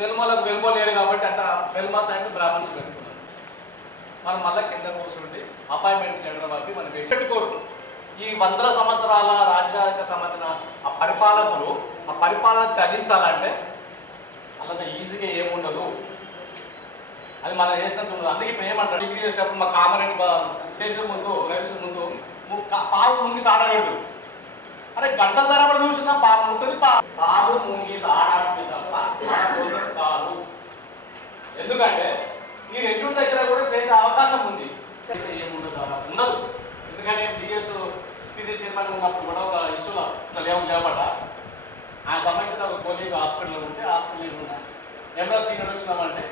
వెల్మలకు వెల్మో లేరు కాబట్టి అట్లా వెల్మా సైడ్ బ్రాహ్మణ్స్ పెట్టుకున్నాం. మనం మళ్ళీ కింద కూర్చుండి అపాయింట్మెంట్ లెటర్ పంపి మనం పెట్టుకోరు. ఈ 100 సంవత్సరాల రాజ్యాంగ సంబంధించిన ఆ పరిపాలకులు ఆ పరిపాలన తగ్గించాలంటే అలా ఈజీగా ఏముండదు, అది మనం చేసినట్టు ఉండదు. అందుకే ఇప్పుడు ఏమంటారు, డిగ్రీ చేసేటప్పుడు మా కామారెడ్డి స్టేషన్ ముందు రైల్వే ముందు పాము ముంగి సాడగడదు. అరే గంట తరబడి చూసినా పాము ఉంటుంది, పాము ముంగి సాడాడుతుంది తప్ప కాదు. ఎందుకంటే ఈ రెండు దగ్గర కూడా చేసే అవకాశం ఉంది, ఏముండదు ఉండదు. ఎందుకంటే డిఎస్ స్పీసీ చైర్మన్ ఉన్నప్పుడు కూడా ఒక ఇష్యూలో లేవబడ్డ ఆయన సంబంధించిన ఒక కొలీగ్ హాస్పిటల్లో ఉంటే హాస్పిటల్ ఉన్నా ఎంఎస్ సీనియర్ వచ్చినామంటే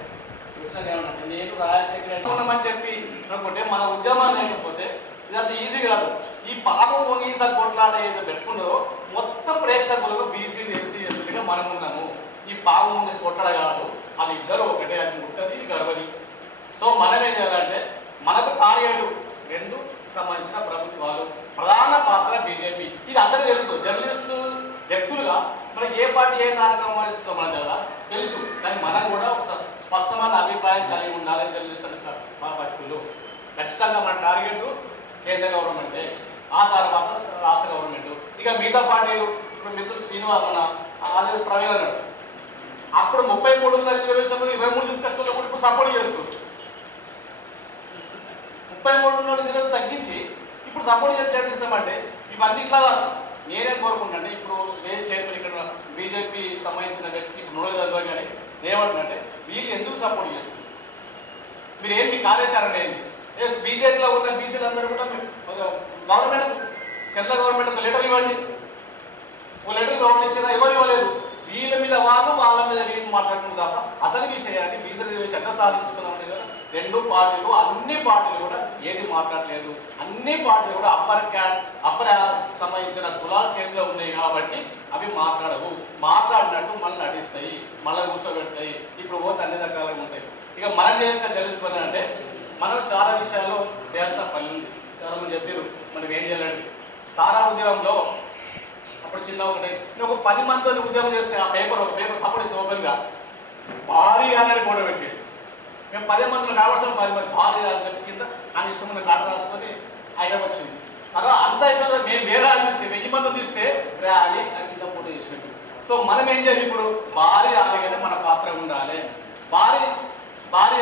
ఏమన్నా నేను రాజశేఖర్ ఉన్నామని చెప్పి అనుకుంటే మన ఉద్యమాలు లేకపోతే ఇదంతా ఈజీ కాదు. ఈ పాపం మొంగీసా కొట్లాట ఏదో పెట్టుకున్నారో మొత్తం ప్రేక్షకులకు బీసీలు ఎస్సీ ఎస్టీలుగా మనం ఉన్నాము. ఈ పాపం మొంగీసి కొట్లాడ కాదు, అది ఇద్దరు ఒకటే, అది ముట్టది గర్వది. సో మనం ఏం చేయాలంటే మనకు టార్గెట్ 2 సంబంధించిన ప్రభుత్వాలు, ప్రధాన పాత్ర బీజేపీ. ఇది అందరికీ తెలుసు. జర్నలిస్టు వ్యక్తులుగా మనకి ఏ పార్టీ ఏ కార్యక్రమం వహిస్తుందో మన దగ్గర తెలుసు. కానీ మనం కూడా ఒక స్పష్టమైన అభిప్రాయం కలిగి ఉండాలని జర్నలిస్టు భక్తులు. ఖచ్చితంగా మన టార్గెట్ కేంద్ర గవర్నమెంటే, ఆ తర్వాత రాష్ట్ర గవర్నమెంట్. ఇక మిగతా పార్టీలు ఇప్పుడు మిత్రులు శ్రీనివాస్ మన అదే ప్రవీణ్ అన్నాడు, అప్పుడు 33 రిజర్వేషన్లు 23 తీసుకొచ్చిన కూడా ఇప్పుడు సపోర్ట్ చేస్తుంది. 33 రిజర్వేషన్ తగ్గించి ఇప్పుడు సపోర్ట్ చేసి చేపిస్తామంటే ఇవన్నీ ఇట్లా కాదు. నేనేం కోరుకుంటానంటే ఇప్పుడు లేదు చైర్మన్ ఇక్కడ బీజేపీ సంబంధించిన వ్యక్తి ఇప్పుడు నోడల్ చదివా కానీ ఏమంటుందంటే వీళ్ళు ఎందుకు సపోర్ట్ చేస్తుంది, మీరు ఏంటి కార్యాచరణ ఏంటి? బీజేపీలో ఉన్న బీసీలు అందరూ కూడా గవర్నమెంట్ సెంట్రల్ గవర్నమెంట్ ఒక లెటర్ ఇవ్వండి, ఒక లెటర్ గవర్నమెంట్ ఇచ్చినా ఎవరు ఇవ్వలేదు. వీళ్ళ మీద వాళ్ళు వాళ్ళ మీద వీళ్ళు మాట్లాడుతున్నారు తప్ప అసలు విషయాన్ని బీసీ ఎట్లా సాధించుకున్నాం కదా. 2 పార్టీలు అన్ని పార్టీలు కూడా ఏది మాట్లాడలేదు. అన్ని పార్టీలు కూడా అప్పర్ సంబంధించిన కులాల చేతిలో ఉన్నాయి కాబట్టి అవి మాట్లాడవు. మాట్లాడినట్టు మళ్ళీ నటిస్తాయి, మళ్ళీ కూర్చోబెడతాయి. ఇప్పుడు పోతే అన్ని రకాలుగా ఉంటాయి. ఇక మనం చేయాల్సిన తెలుసుకుని అంటే మనం చాలా విషయాల్లో చేయాల్సిన పని ఉంది. చాలా మంది చెప్పారు మనం ఏం చేయాలంటే సారా ఉద్యమంలో అప్పుడు చిన్న ఒకటి నేను ఒక 10 మందితో ఉద్యమం చేస్తే ఆ పేపర్ సపోర్ట్ చేస్తే ఓపెన్గా భారీగానే కూడా పెట్టాడు. మేము 10 మందిలో కాబడుతున్నాం, 10 మంది భారీ అని చెప్పి కింద ఆయన ఇష్టమైన కాట రాసుకొని ఆయన వచ్చింది. తర్వాత అంతా అయిపోయింది. మేము వేరే తీస్తే 1000 మంది తీస్తే ర్యాలీ అని చిన్న ఫోటో చేసినట్టు. సో మనం ఏం చేయాలి, ఇప్పుడు భారీ ఆలయగానే మన పాత్ర ఉండాలి, భారీ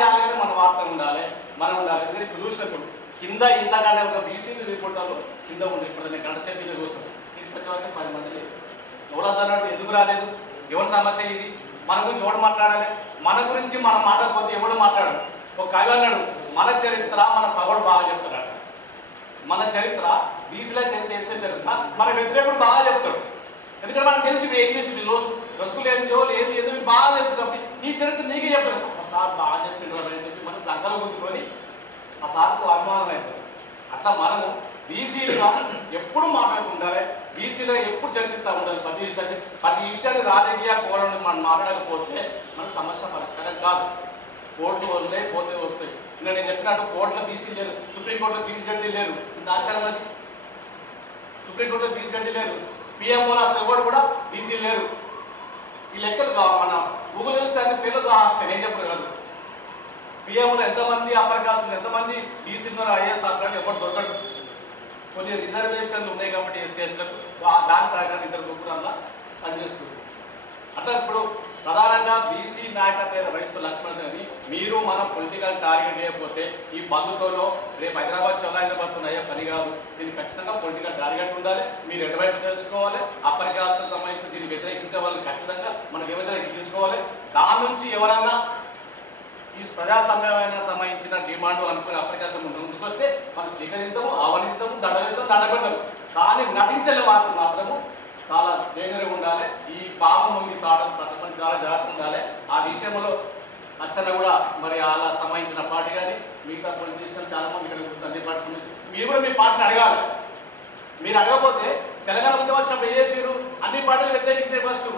ఆలయగానే మన పాత్ర ఉండాలి, మనం ఉండాలి. ఎందుకంటే ఇప్పుడు చూసినప్పుడు కింద ఇంతకంటే ఒక బీసీ రిపోర్టర్లు కింద ఉంది. ఇప్పుడు నేను గంట సేపు మీద చూస్తాను, ఇంటికి వచ్చే వరకు 10 మంది లేదు. ఎవరన్నాడు, ఎందుకు రాలేదు, ఎవరి సమస్య ఇది, మన గురించి ఎవడు మాట్లాడాలి, మన గురించి మనం మాట్లాడకపోతే ఎవడు మాట్లాడు. ఒక కవి అన్నాడు, మన చరిత్ర మన పగడు బాగా చెప్తాడు. మన చరిత్ర బీసీల చరిత్ర ఎస్ఏ చరిత్ర మన వ్యతిరేకుడు బాగా చెప్తాడు. ఎందుకంటే మనకు తెలిసి ఇంగ్లీష్ రసుకులు ఏందో ఏది ఏదో బాగా తెలుసు కాబట్టి నీ చరిత్ర నీకే చెప్తాడు. ఆ సార్ బాగా చెప్పిండు అని చెప్పి మనం సంకలం గుర్తుకొని ఆ సార్కు అభిమానం అవుతుంది. అట్లా మనము బీసీలుగా ఎప్పుడు మాట్లాడుకుంటాలి, బీసీలో ఎప్పుడు చర్చిస్తూ ఉండాలి. ప్రతి విషయాన్ని రాజకీయ కోణంలో మనం మాట్లాడకపోతే మన సమస్య పరిష్కారం కాదు. కోర్టులు వస్తాయి, పోతే వస్తాయి. ఇంకా నేను చెప్పినట్టు కోర్టులో బీసీ లేరు, సుప్రీంకోర్టులో బీసీ జడ్జీ లేరు. ఇంత ఆచారం అది. సుప్రీంకోర్టులో బీసీ జడ్జీ లేరు, పిఎంఓలో అసలు ఎవరు కూడా బీసీ లేరు. ఈ లెక్కలు మన గూగుల్ చూస్తే అన్ని పేర్లు వస్తాయి, నేను చెప్పదు కాదు. పిఎంఓలో ఎంతమంది అప్పర్ కాస్ట్ ఎంతమంది బీసీలో ఐఏఎస్ అట్లాంటి ఎవరు దొరకడు. కొన్ని రిజర్వేషన్లు ఉన్నాయి కాబట్టి ఎస్సీఎస్లకు దాని ప్రకారం 2 ముగ్గురల్లా పనిచేస్తుంది. అట్లా ఇప్పుడు ప్రధానంగా బీసీ నాయకత్వం వహిస్తున్న లక్ష్మణ్ గారిని మీరు మనం పొలిటికల్ టార్గెట్ చేయకపోతే ఈ బంధుతోనో రేపు హైదరాబాద్ అయ్యే పని కాదు. దీనికి ఖచ్చితంగా పొలిటికల్ టార్గెట్ ఉండాలి. మీరు ఎటువైపు తెలుసుకోవాలి. అప్పటి రాష్ట్రం సంబంధించి దీన్ని వ్యతిరేకించే వాళ్ళని ఖచ్చితంగా మనకు వ్యతిరేకి తీసుకోవాలి. దాని నుంచి ఎవరన్నా ఈ ప్రజాస్వామ్యమైన సంబంధించిన డిమాండ్ అనుకునే అప్లికేషన్ ముందుకు వస్తే మనం స్వీకరిస్తాము, ఆహ్వానిస్తాము, దండగొడతాము. కానీ నటించలే మాత్రము చాలా డేంజర్గా ఉండాలి. ఈ పాము ముంగి సాడడం పట్ల చాలా జాగ్రత్త ఉండాలి. ఆ విషయంలో అచ్చన కూడా మరి అలా సంబంధించిన పార్టీ కానీ మిగతా పొలిటీషియన్స్ చాలా మంది ఇక్కడ కూర్చున్నారు. అన్ని పార్టీస్ మీరు కూడా మీ పార్టీని అడగాలి. మీరు అడగకపోతే తెలంగాణ ఉద్యమం వచ్చినప్పుడు ఏ చేసారు, అన్ని పార్టీలు వ్యతిరేకించినాయి. ఫస్ట్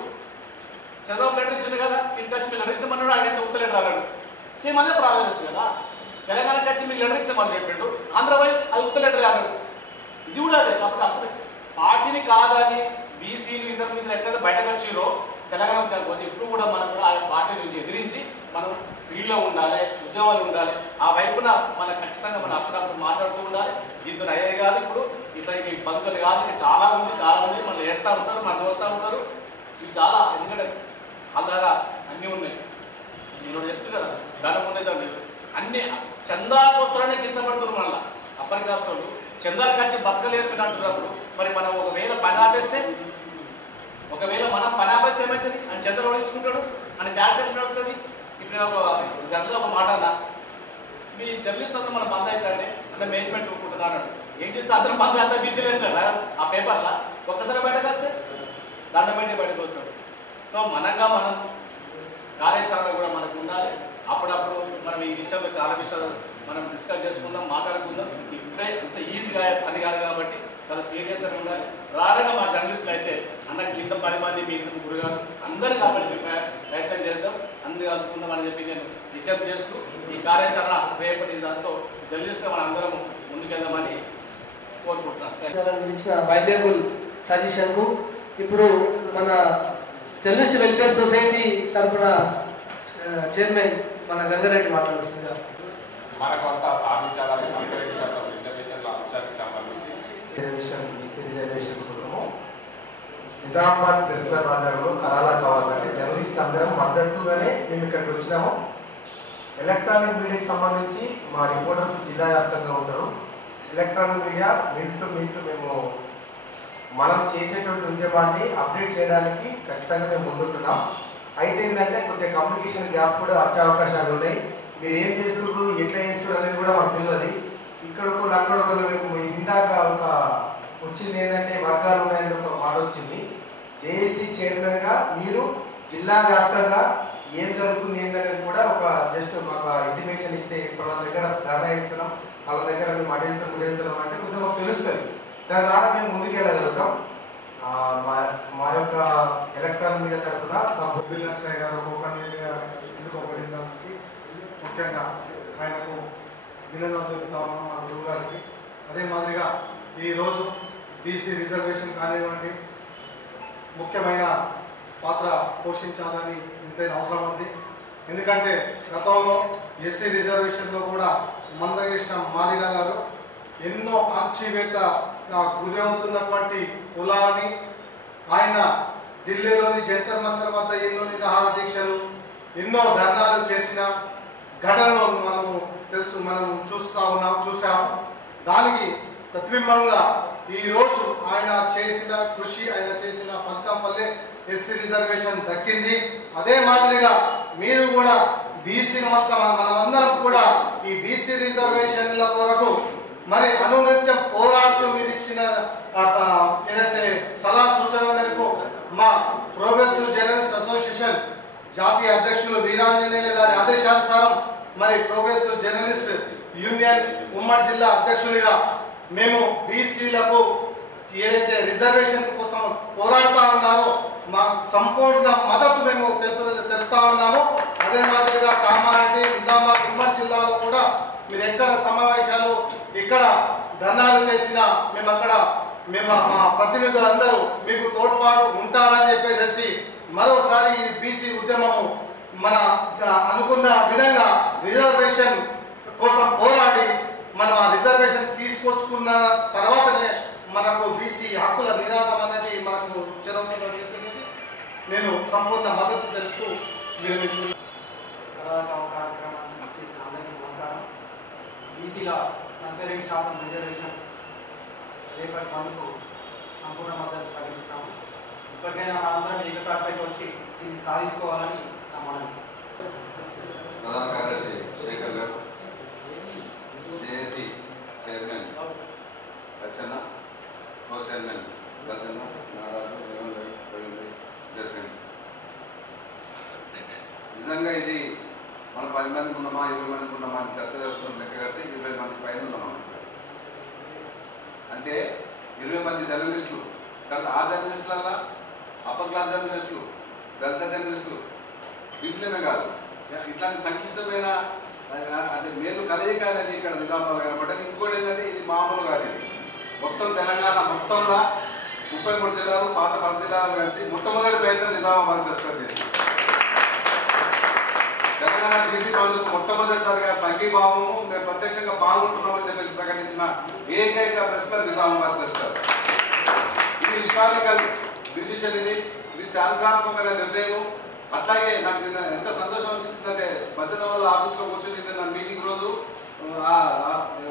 చంద్రబాబు లెటర్ ఇచ్చింది కదా, ఇంటికి వచ్చి మీరు లెటర్ ఇచ్చామన్నాడు, ఆయన ఉత్త లెటర్ అన్నాడు. సేమ్ అదే ప్రాబ్లం వస్తుంది కదా. తెలంగాణకి వచ్చి మీకు లెటర్ ఇచ్చామని చెప్పిండు, ఆంధ్రపై అది ఉత్త లెటర్ అన్నాడు. ఇది కూడా అదే. కాబట్టి అప్పుడు పార్టీని కాదని బీసీలు ఇతర మీద ఎట్లయితే బయటకు వచ్చిరో తెలంగాణ ఉద్యమం కోసం ఇప్పుడు కూడా మనం కూడా ఆ పార్టీ నుంచి ఎదిరించి మనం ఫీల్డ్లో ఉండాలి, ఉద్యమాలు ఉండాలి. ఆ వైపున మనం ఖచ్చితంగా మనం అప్పుడప్పుడు మాట్లాడుతూ ఉండాలి. దీంతో అయ్యేది కాదు. ఇప్పుడు ఇట్లా ఈ పద్ధతులు కాదు, చాలా మంది మనం వేస్తూ ఉంటారు, మనం చూస్తూ ఉంటారు. ఇవి చాలా, ఎందుకంటే వాళ్ళ దగ్గర అన్నీ ఉన్నాయి. నేను చెప్తు కదా, ధనం ఉండేదండి, అన్ని చందాలకు వస్తారనే కించబడుతున్నారు. మళ్ళీ అప్పటి రాష్ట్రాలు చందాలు ఖర్చు బతకలేరు మీరు అంటున్నప్పుడు, మరి మనం ఒకవేళ పని ఆపేస్తే ఏమవుతుంది అని చంద్రబాబు తీసుకుంటాడు అని క్యారెక్టర్ నడుస్తుంది. ఇప్పుడు నేను ఒక జర్నలో ఒక మాట అన్నా, మీ జర్నలిస్ట్ అందరూ మన బంద్ అవుతారండి అంటే మేనేజ్మెంట్ ఒప్పుకుంటుంది అన్నాడు. ఏం చేస్తే అందరూ బంద్ అంతా తీసేలేదు కదా ఆ పేపర్లో. ఒక్కసారి బయటకు వస్తే దండం పెట్టి బయటకు వస్తాడు. సో మనం కార్యాచరణ కూడా మనకు ఉండాలి. అప్పుడప్పుడు మనం ఈ విషయంలో చాలా విషయాలు మనం డిస్కస్ చేసుకుందాం, మాట్లాడుకుందాం. ఇప్పుడే అంత ఈజీగా పని కాదు కాబట్టి చాలా సీరియస్గా ఉండాలి. రాడగా మా జర్నలిస్టులు అయితే అన్నకి కింద 10 మంది మీ గురుగారు అందరూ కాబట్టి ప్రయత్నం చేద్దాం, అందరూ కలుపుకుందాం అని చెప్పి నేను విజ్ఞప్తి చేస్తూ ఈ కార్యాచరణ రేపటి దాంట్లో జర్నలిస్టుగా మన అందరం ముందుకెళ్దామని కోరుకుంటున్నాను. వైలేబుల్ సజెషన్కు ఇప్పుడు మన జర్నలిస్ట్ వెల్ఫేర్ సొసైటీ తరఫున చైర్మన్ మన గంగారెడ్డి మాట్లాడుతున్నారు. మనకు అంతా సాధించాలని రిజర్వేషన్ల అంశానికి సంబంధించి రిజర్వేషన్ కోసము నిజామాబాద్ ప్రెస్ క్లబ్ ఆధ్వర్యంలో కరాలా కావాలంటే జర్నలిస్ట్ అందరం మద్దతుగానే మేము ఇక్కడికి వచ్చినాము. ఎలక్ట్రానిక్ మీడియాకి సంబంధించి మా రిపోర్టర్స్ జిల్లా వ్యాప్తంగా ఉంటారు. ఎలక్ట్రానిక్ మీడియా మినిట్ మేము మనం చేసేటువంటి ఉద్యమాన్ని అప్డేట్ చేయడానికి ఖచ్చితంగా మేము ముందుంటున్నాం. అయితే ఏంటంటే కొద్దిగా కమ్యూనికేషన్ గ్యాప్ కూడా వచ్చే అవకాశాలు ఉన్నాయి. మీరు ఏం చేస్తున్నారు, ఎట్లా చేస్తున్నారు అనేది కూడా మాకు తెలియదు. ఇక్కడొకరు అక్కడొకరు ఇందాక ఒక వచ్చింది ఏంటంటే వర్గాలు ఉన్నాయని ఒక మాట వచ్చింది. జేఏసీ చైర్మన్గా మీరు జిల్లా వ్యాప్తంగా ఏం జరుగుతుంది ఏంటనేది కూడా ఒక జస్ట్ మాకు ఇంటిమేషన్ ఇస్తే వాళ్ళ దగ్గర ధర్నా ఇస్తున్నాం, వాళ్ళ దగ్గర మేము అడిగిస్తున్నాం అంటే కొంచెం మాకు తెలుస్తుంది. దాని ద్వారా మేము ముందుకెళ్ళగలుగుతాం. మా యొక్క ఎలక్ట్రానిక్ మీడియా తరఫున బిల్లాశ్రయ గారు ఎన్నుకోబడినందుకు ముఖ్యంగా ఆయనకు అభినందనలు చెప్తా ఉన్నాం మా గురువు గారికి. అదే మాదిరిగా ఈరోజు బీసీ రిజర్వేషన్ కానివ్వండి ముఖ్యమైన పాత్ర పోషించాలని ఎంతైనా అవసరం ఉంది. ఎందుకంటే గతంలో ఎస్సీ రిజర్వేషన్లో కూడా మందకృష్ణ మాదిగ గారు ఎన్నో అణచివేతగా గురి అవుతున్నటువంటి కులాన్ని ఆయన ఢిల్లీలోని జంతర్ మంతర్ వద్ద ఎన్నో నిరాహార దీక్షలు, ఎన్నో ధర్నాలు చేసిన ఘటనలు మనం చూసాము. దానికి ప్రతిబింబంగా ఈరోజు ఆయన చేసిన కృషి, ఆయన చేసిన ఫలితం వల్లే ఎస్సీ రిజర్వేషన్ దక్కింది. అదే మాదిరిగా మీరు కూడా బీసీ మనమందరం కూడా ఈ బీసీ రిజర్వేషన్ల కొరకు మరి అనునిత్యం పోరాడుతూ మీరు ఇచ్చిన ఏదైతే సలహా సూచనల మేరకు మా ప్రోగ్రెసివ్ జర్నలిస్ట్ అసోసియేషన్ జాతీయ అధ్యక్షులు వీరాంజనేయులు గారి ఆదేశానుసారం మరి ప్రోగ్రెసివ్ జర్నలిస్ట్ యూనియన్ ఉమ్మడి జిల్లా అధ్యక్షులుగా మేము బీసీలకు ఏదైతే రిజర్వేషన్ కోసం పోరాడుతూ ఉన్నారో మా సంపూర్ణ మద్దతు మేము తెలుపుతా ఉన్నాము. అదే మాదిరిగా కామారెడ్డి, నిజామాబాద్ ఉమ్మడి జిల్లాలో కూడా మీరు ఎక్కడ సమావేశాలు, ఇక్కడ ధర్నాలు చేసినా మేము మా ప్రతినిధులందరూ మీకు తోడ్పాటు ఉంటారని చెప్పేసి మరోసారి ఈ బీసీ ఉద్యమము మన అనుకున్న విధంగా రిజర్వేషన్ కోసం పోరాడి మనం ఆ రిజర్వేషన్ తీసుకొచ్చుకున్న తర్వాతనే మనకు బీసీ హక్కుల నినాదం అనేది మనకు జరుగుతుందని చెప్పేసి నేను సంపూర్ణ మద్దతు తెలుపుతూ విరమించుకున్నాను. కార్యక్రమాన్ని చేసిన అందరికీ నమస్కారం. బీసీల 42% రిజర్వేషన్ రేపటి పనులకు సంపూర్ణ మద్దతు ప్రకటిస్తాము. ఇప్పటికైనా మనందరం ఏకతాటిపైకి వచ్చి దీన్ని సాధించుకోవాలని నా మనవి. ప్రధాన కార్యదర్శి శేఖర్ గారు, జేఏసీ చైర్మన్ రచన, కో చైర్మన్ రచన, నారాజు, ఫ్రెండ్స్, నిజంగా ఇది మనం 10 మందికి ఉన్నామా 20 మందికి ఉన్నామా అని చర్చ జరుగుతున్న లెక్క కడితే 20 మంది పైన ఉన్నాం. అంటే 20 మంది జర్నలిస్టులు, కానీ ఆ జర్నలిస్టులల్లా అప్పర్ క్లాస్ జర్నలిస్టులు, దళిత జర్నలిస్టులు, బీసీలమే కాదు, ఇట్లాంటి సంక్లిష్టమైన అంటే మేలు కలయిక అనేది ఇక్కడ నిజామాబాద్ కనపడ్డది. ఇంకోటి ఏంటంటే ఇది మామూలు కాదు, ఇది మొత్తం తెలంగాణ మొత్తంలో 33 జిల్లాలు పాత 10 జిల్లాలు కలిసి మొట్టమొదటి ప్రయత్నం నిజామాబాద్ ప్రెస్ క్లబ్ చేసింది. తెలంగాణ బీసీ బంధుకు మొట్టమొదటిసారిగా సంఘీభావము మేము ప్రత్యక్షంగా పాల్గొంటున్నామని చెప్పేసి ప్రకటించిన ఏకైక press club Nizamabad press club. ఇది హిస్టారికల్ డిసిషన్, ఇది చారిత్రాత్మకమైన నిర్ణయం. అట్లాగే నాకు నిన్న ఎంత సంతోషం అనిపించిందంటే మధ్యాహ్నం వాళ్ళ ఆఫీస్లో కూర్చొని నిన్న మీటింగ్ రోజు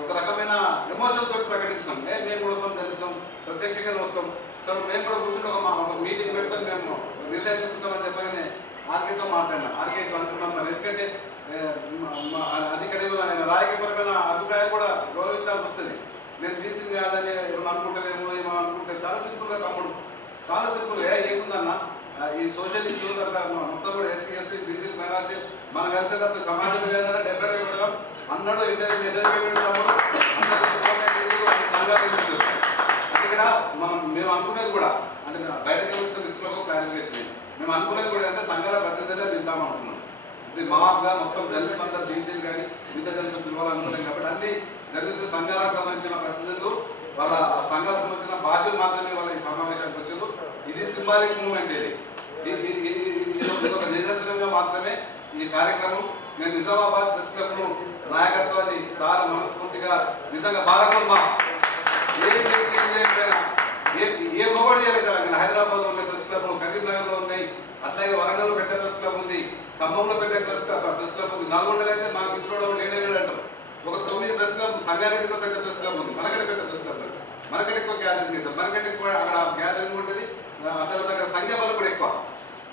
ఒక రకమైన ఎమోషన్ తోటి ప్రకటించినాం. మేము కూడా వస్తాం, తెలిసినాం, ప్రత్యక్షంగా వస్తాం, సో మేము కూడా కూర్చుని ఒక మీటింగ్ పెట్టుకొని మేము నిర్ణయం తీసుకుంటామని చెప్పగానే ఆర్కేతో మాట్లాడినాం. ఆర్కేతో అనుకున్నాం మరి, ఎందుకంటే అది ఇక్కడ రాజకీయపరమైన అభిప్రాయం కూడా గౌరవించాల్సి వస్తుంది. నేను బీసీ కాదని అనుకుంటానేమో ఏమో అనుకుంటే చాలా సింపుల్గా తమ్ముడు, చాలా సింపుల్గా ఏముందన్న ఈ సోషల్ ఇష్యూల తర్వాత మొత్తం కూడా ఎస్సీ ఎస్టీ బీసీ మైనారిటీ మనం కలిసేటప్పుడు సమాజం లేదన్నా డెఫినెట్గా పెడదాం అన్నాడు. ఇంటర్వ్యూ తమ్ముడు ఇక్కడ మేము అనుకునేది కూడా అంటే బయటకు వచ్చిన వ్యక్తులకు క్లారిఫికేషన్, మేము అనుకునేది కూడా అంటే సంఘాల ప్రతినిధులే పిలుద్దాం అనుకున్నాం. ఇది మామూలుగా మొత్తం జర్నలిస్ట్ అంతా బీసీలు కానీ మిగతా జర్నలిస్ట్ పిలవాలనుకున్నాం కాబట్టి అన్ని జర్నలిస్ట్ సంఘాలకు సంబంధించిన ప్రతినిధులు వాళ్ళ సంఘాలకు సంబంధించిన బాధ్యులు మాత్రమే వాళ్ళ ఈ సమావేశానికి వచ్చారు. ఇది సింబాలిక్ మూవ్మెంట్. ఇది ఒక నిదర్శనంగా మాత్రమే ఈ కార్యక్రమం. నేను నిజామాబాద్ ప్రెస్ క్లబ్ ను నాయకత్వాన్ని చాలా మనస్ఫూర్తిగా నిజంగా బాలకొండ ఏ వ్యక్తి ఏ మొగడు చేయలేదు. హైదరాబాద్ లో ఉండే ప్రెస్ క్లబ్, కరీంనగర్ లో ఉన్నాయి, అట్లాగే వరంగల్ పెద్ద ప్రెస్ క్లబ్ ఉంది, ఖమ్మంలో పెద్ద ప్రెస్ క్లబ్ ఉంది, నల్గొండలో అయితే మాకు ఇంట్లో లేనేడు అంటారు. ఒక 9 ప్రెస్ క్లబ్, సంగారెడ్డిలో పెద్ద ప్రెస్ క్లబ్ ఉంది, మనకడే పెద్ద ప్రెస్ క్లబ్, మనకడే ఎక్కువ గ్యాదరింగ్ చేస్తాం, మనకంటే కూడా అక్కడ గ్యాదరింగ్ ఉంటుంది, అక్కడ సంఖ్య బలం కూడా ఎక్కువ.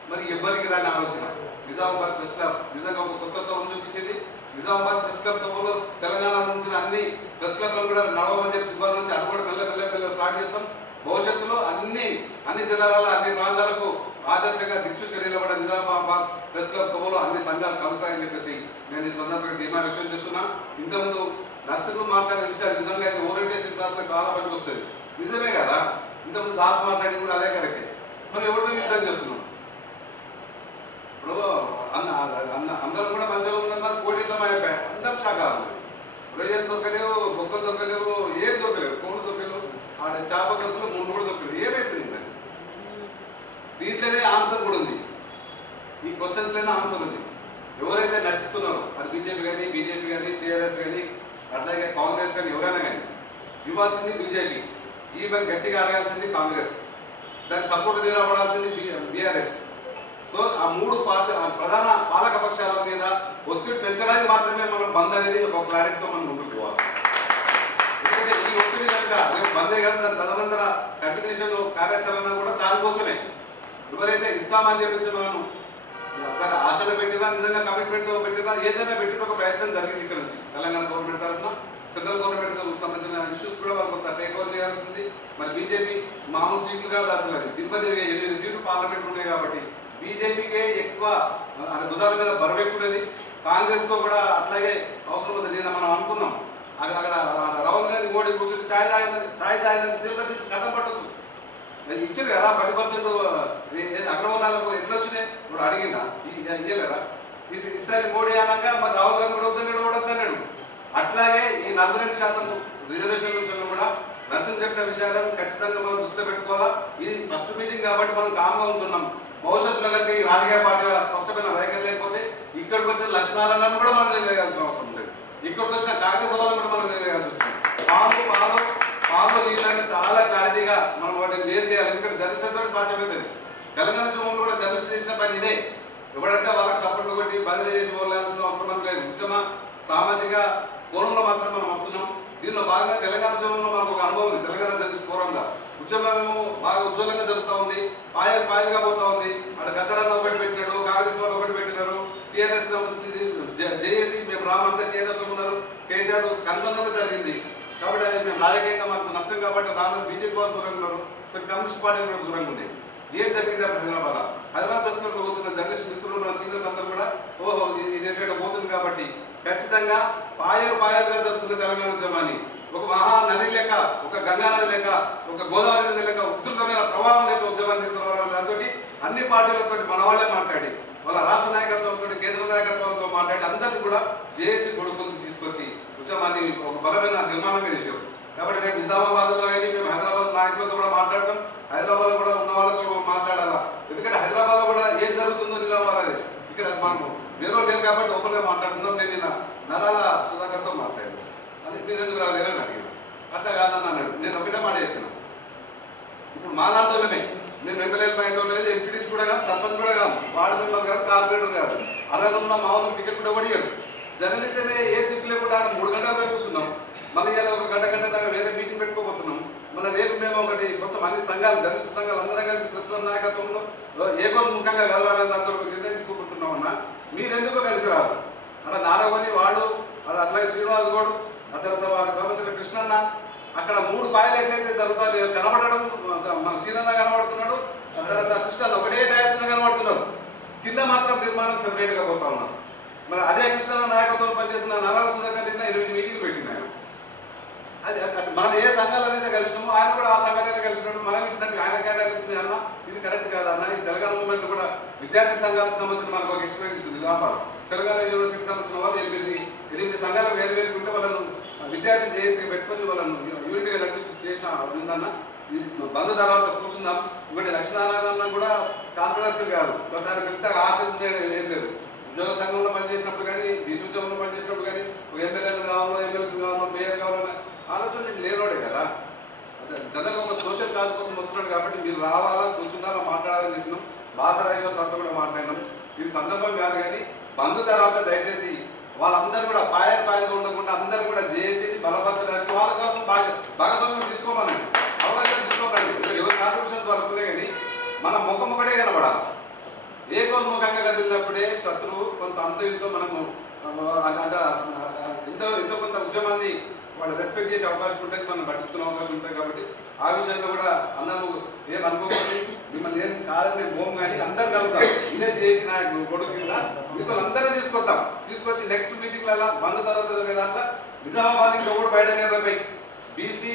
మరి ఎవరికి రాని ఆలోచన నిజామాబాద్ ప్రెస్ క్లబ్ నిజంగా ఒక కొత్త చూపించింది. నిజామాబాద్ ప్రెస్ క్లబ్ తో తెలంగాణ నుంచి అన్ని ప్రెస్ క్లబ్లను కూడా నడవమని చెప్పి శుభాల నుంచి అటు కూడా మెల్ల స్టార్ట్ చేస్తాం. భవిష్యత్తులో అన్ని జిల్లాలలో అన్ని ప్రాంతాలకు ఆదర్శంగా దిక్చూసి నిలబడే నిజామాబాద్ ప్రెస్ క్లబ్ తో అన్ని సంఘాలు కలుస్తాయని చెప్పేసి నేను ఈ సందర్భంగా ధీమా వ్యక్తం చేస్తున్నా. ఇంతకుముందు నర్సులు మాట్లాడే విషయాలు నిజంగా అయితే ఓరియంటేషన్ క్లాస్ లో చాలా పనికి వస్తుంది. నిజమే కదా, ఇంతకుముందు దాస్ మాట్లాడి కూడా అదే కరెక్టే. మరి ఎవరు మేము యుద్ధం చేస్తున్నాం? ఇప్పుడు అందరూ కూడా మంచిగా ఉన్నది, మరి కోటిలో అయిపోయాయి, అందరం శాఖలు రొయ్యలు దొరకలేవు, బొక్కలు దొరకలేవు, ఏం దొరకలేవు, కోళ్ళు దొరకలేవు, ఆడ చేప దొరకలేవు, 3 కూడా దొరకలేవు. ఏమైతుంది మరి? దీంట్లోనే ఆన్సర్ కూడా ఉంది, ఈ క్వశ్చన్స్ లోనే ఆన్సర్ ఉంది. ఎవరైతే నడుస్తున్నారో అది బీజేపీ కానీ టీఆర్ఎస్ కానీ అట్లాగే కాంగ్రెస్ కానీ ఎవరైనా కానీ ఇవ్వాల్సింది బీజేపీ, ఈవెన్ గట్టిగా అడగాల్సింది కాంగ్రెస్, దానికి సపోర్ట్ నిలబడాల్సింది బీఆర్ఎస్. సో ఆ 3 ప్రధాన పాలక పక్షాల మీద ఒత్తిడి పెంచడానికి మాత్రమే మనం బంద్ అనేది ఒక క్లారిటీతో మనం ముందుకు పోవాలి. ఎందుకంటే ఈ ఒత్తిడి కనుక రేపు బందే కాదు, దాని తదనంతర కంటిన్యూషన్ కార్యాచరణ కూడా దానికోసమే. ఎవరైతే ఇస్తామని చెప్పేసి మనం సరే ఆశలు పెట్టినా, నిజంగా కమిట్మెంట్తో పెట్టినా, ఏదైనా పెట్టిన ఒక ప్రయత్నం జరిగింది ఇక్కడ నుంచి తెలంగాణ గవర్నమెంట్ తరఫున. సెంట్రల్ గవర్నమెంట్ సంబంధించిన ఇష్యూస్ కూడా వాళ్ళు కొంత టేక్ ఓవర్ చేయాల్సి ఉంది. మరి బీజేపీ మామూలు సీట్లు కాదు, అసలు అది దింపతి 8 సీట్లు పార్లమెంట్ ఉన్నాయి కాబట్టి బీజేపీకే ఎక్కువ భుజాల మీద బరువు ఎక్కువది. కాంగ్రెస్ తో కూడా అట్లాగే అవసరం వస్తుంది. నిన్న మనం అనుకున్నాం అక్కడ రాహుల్ గాంధీ మోడీ కూర్చొని ఛాయ్ తాగినంత సీట్లు తీసి కథం పట్టచ్చు. ఇచ్చారు కదా 10% అగ్రవర్ణాలకు ఎట్లా వచ్చినాయి ఇప్పుడు అడిగిందా? ఇయ్యలేరా? ఇస్తారని మోడీ అన్నాక మరి రాహుల్ గాంధీ కూడా వద్దన్నాడు. అట్లాగే ఈ 42% రిజర్వేషన్ విషయంలో కూడా నర్సింగ్ చెప్పిన విషయాలను ఖచ్చితంగా మనం దృష్టిలో పెట్టుకోవాలా. ఇది ఫస్ట్ మీటింగ్ కాబట్టి మనం కామ్గా ఉంటున్నాం. భవిష్యత్తులో కంటే ఈ రాజకీయ పార్టీల స్పష్టమైన వైఖరి లేకపోతే ఇక్కడికి వచ్చిన లక్ష్మణాలను కూడా మనం నిలదీయాల్సిన అవసరం ఉంది. ఇక్కడికి వచ్చిన కాంగ్రెస్ వాళ్ళని కూడా మనం నిలదీయాల్సి వస్తుంది. పాలు నీళ్ళని చాలా క్లారిటీగా మనం వాటిని వేరు చేయాలి. ఎందుకంటే జర్నలిస్టులతో సాధ్యమవుతుంది. తెలంగాణ ఉద్యమంలో కూడా జర్నలిస్ట్ చేసిన పని ఇదే. ఎవడంటే వాళ్ళకి సపోర్ట్ కొట్టి బదిలీ చేసి పోవాల్సిన అవసరం లేదు. ఉద్యమ సామాజిక కోణంలో మాత్రం మనం వస్తున్నాం. దీనిలో భాగంగా తెలంగాణ ఉద్యమంలో మనకు ఒక అనుభవం ఉంది. తెలంగాణ జర్నలిస్ట్ ఫోరంగా ఉద్యమము బాగా ఉజ్వలంగా జరుగుతూ ఉంది, పాయలుగా పోతా ఉంది. అక్కడ గద్దరన్న ఒకటి పెట్టినాడు, కాంగ్రెస్ వాళ్ళు ఒకటి పెట్టినారు, టీఆర్ఎస్ జేఏసీ మేము రామంతా టీఆర్ఎస్ ఉన్నారు, కేసీఆర్ కన్సల్టంగా జరిగింది. కాబట్టి అది మేము రాజకీయంగా మాకు నష్టం కాబట్టి రాను బీజేపీ వాళ్ళు దూరంగా ఉన్నారు, కమ్యూనిస్ట్ పార్టీ కూడా దూరంగా ఉంది. ఏం జరిగింది హైదరాబాద్ ప్రెస్ క్లబ్లో వచ్చిన జర్నలిస్ట్ మిత్రులు మన సీనియర్స్ అందరూ కూడా ఓహో ఇది ఎక్కడ పోతుంది కాబట్టి ఖచ్చితంగా పాయలుగా జరుగుతున్న తెలంగాణ ఉద్యమాన్ని ఒక మహా నది లెక్క, ఒక గంగా నది లెక్క, ఒక గోదావరి నది లెక్క ఉధృతమైన ప్రవాహం లెక్క ఉద్యమాన్ని తీసుకురావడం దాంతో అన్ని పార్టీలతో మన వాళ్ళే మాట్లాడి వాళ్ళ రాష్ట్ర నాయకత్వంతో కేంద్ర నాయకత్వంతో మాట్లాడి అందరినీ కూడా జేఏసీ కొడుకుని తీసుకొచ్చి ఉద్యమాన్ని ఒక బలమైన నిర్మాణంగా చేశారు. కాబట్టి రేపు నిజామాబాద్లో కానీ మేము హైదరాబాద్ నాయకులతో కూడా మాట్లాడతాం. హైదరాబాద్ కూడా ఉన్న వాళ్ళతో మాట్లాడాలా. ఎందుకంటే హైదరాబాద్ కూడా ఏం జరుగుతుందో నిజామాబాద్ ఇక్కడ మనము వేరే లేదు కాబట్టి ఓపెన్గా మాట్లాడుతున్నాం. నేను నిన్న నరాల సుధాకర్తో మాట్లాడాను. అది మీరు ఎందుకు రాలేరని అడిగాను. అట్లా కాదని అన్నాడు. నేను ఒకటే మాట చెప్పినా, ఇప్పుడు మా లాంటి నేను ఎమ్మెల్యేలు బయట లేదు, ఎంపీడీస్ కూడా కాదు, సర్పంచ్ కూడా కాదు, వార్డు మెంబర్ కాదు, కార్పొరేటర్ కాదు, అలాగే ఉన్న మా ఊరికి టికెట్ కూడా పడియాడు. జర్నలిస్ట్ అనే ఏ దిక్కు లేకుండా 3 గంటల కూర్చున్నాం. మళ్ళీ ఇలా ఒక గంట దాకా వేరే మీటింగ్ పెట్టుకోబోతున్నాం. మన రేపు మేము ఒకటి మొత్తం అన్ని సంఘాలు, జర్నలిస్ట్ సంఘాలు అందరం కలిసి ప్రెసిడెంట్ నాయకత్వంలో ఏకోన్ముఖంగా కలవాలని అందరూ నిర్ణయం తీసుకుంటున్నాం అన్న. మీరెందుకు కలిసి రాదు అలా నారావణి వాడు అట్లాగే శ్రీనివాస్ గౌడ్, ఆ తర్వాత వాళ్ళకి సంబంధించిన కృష్ణన్న, అక్కడ 3 పాయలు ఎట్లయితే జరుగుతాయి కనబడడం. మన శ్రీనన్న కనబడుతున్నాడు, ఆ తర్వాత కృష్ణన్న ఒకటే డయాస్ మీద కనబడుతున్నారు. కింద మాత్రం నిర్మాణం సెపరేట్ గా పోతా ఉన్నారు. మరి అదే కృష్ణన్న నాయకత్వం పనిచేసిన నరాల సుధాకర్ నిన్న 8 మీటింగ్లు పెట్టింది ఆయన. అది మనం ఏ సంఘాలు అయితే కలిసినామో ఆయన కూడా ఆ సంఘాలైతే కలిసినట్టు మనం ఇచ్చినట్టు ఆయనకైనా కలిసింది అన్న. ఇది కరెక్ట్ కాదన్న. ఈ తెలంగాణ మూవ్మెంట్ కూడా విద్యార్థి సంఘాలకు సంబంధించిన మనకు ఒక ఎక్స్పీరియన్స్ ఉంది. తెలంగాణ యూనివర్సిటీకి సంబంధించిన వాళ్ళు 8 సంఘాలు వేరు వేరు ఉంటే వాళ్ళను విద్యార్థి చేసి పెట్టుకొని వాళ్ళను యూనిట్గా నడిపించి చేసిన ఉందన్న. ఇది బంధు తర్వాత కూర్చుందాం. ఇంకోటి లక్ష్మీనారాయణ కూడా కాంట్రవర్సల్ కాదు, దానికి పెద్ద ఆశ ఏం లేదు. ఉద్యోగ సంఘంలో పనిచేసినప్పుడు కానీ, బీసీ ఉద్యోగంలో పనిచేసినప్పుడు కానీ, ఎమ్మెల్యేలు కావాలో, ఎమ్మెల్సీలు కావాలో, మేయర్ కావాలన్న ఆలోచన లేనోడే కదా. జనరల్గా ఒక సోషల్ కాజ్ కోసం వస్తున్నాడు కాబట్టి మీరు రావాలా, కూర్చున్నారా, మాట్లాడాలని చెప్పినాం. బాసరాజు సార్తో కూడా మాట్లాడినాం. ఇది సందర్భం కాదు కానీ బంధు తర్వాత దయచేసి వాళ్ళందరూ కూడా పాయలుగా ఉండకుండా అందరూ కూడా చేసి బలపరచడానికి వాళ్ళ కోసం భాగస్వామ్యం తీసుకోమని అవకాశాలు తీసుకోకండి. ఎవరి కాంట్రిబ్యూషన్స్ వాళ్ళకు ఉన్నాయి కానీ మన ముఖం ఒకటే కనబడాలి. ఏకోన్ముఖంగా కదిలినప్పుడే శత్రువు కొంత అంత ఇంతో మనము ఎంతో కొంత ఉద్యమాన్ని వాళ్ళు రెస్పెక్ట్ చేసే అవకాశం ఉంటుంది, మనం పట్టించుకునే అవకాశం ఉంటుంది. కాబట్టి ఆ విషయంలో కూడా అందరూ ఏమనుకోకండి. మిమ్మల్ని ఏం కాదని మేము పోము కానీ అందరు కలుగుతాం. ఇదే చేసి నాయకు కొడుకు కింద మీతో అందరినీ తీసుకొచ్చి నెక్స్ట్ మీటింగ్లలో బంధు తర్వాత దాంట్లో నిజామాబాద్ ఇంకా కూడా బయట నిర్వహి బీసీ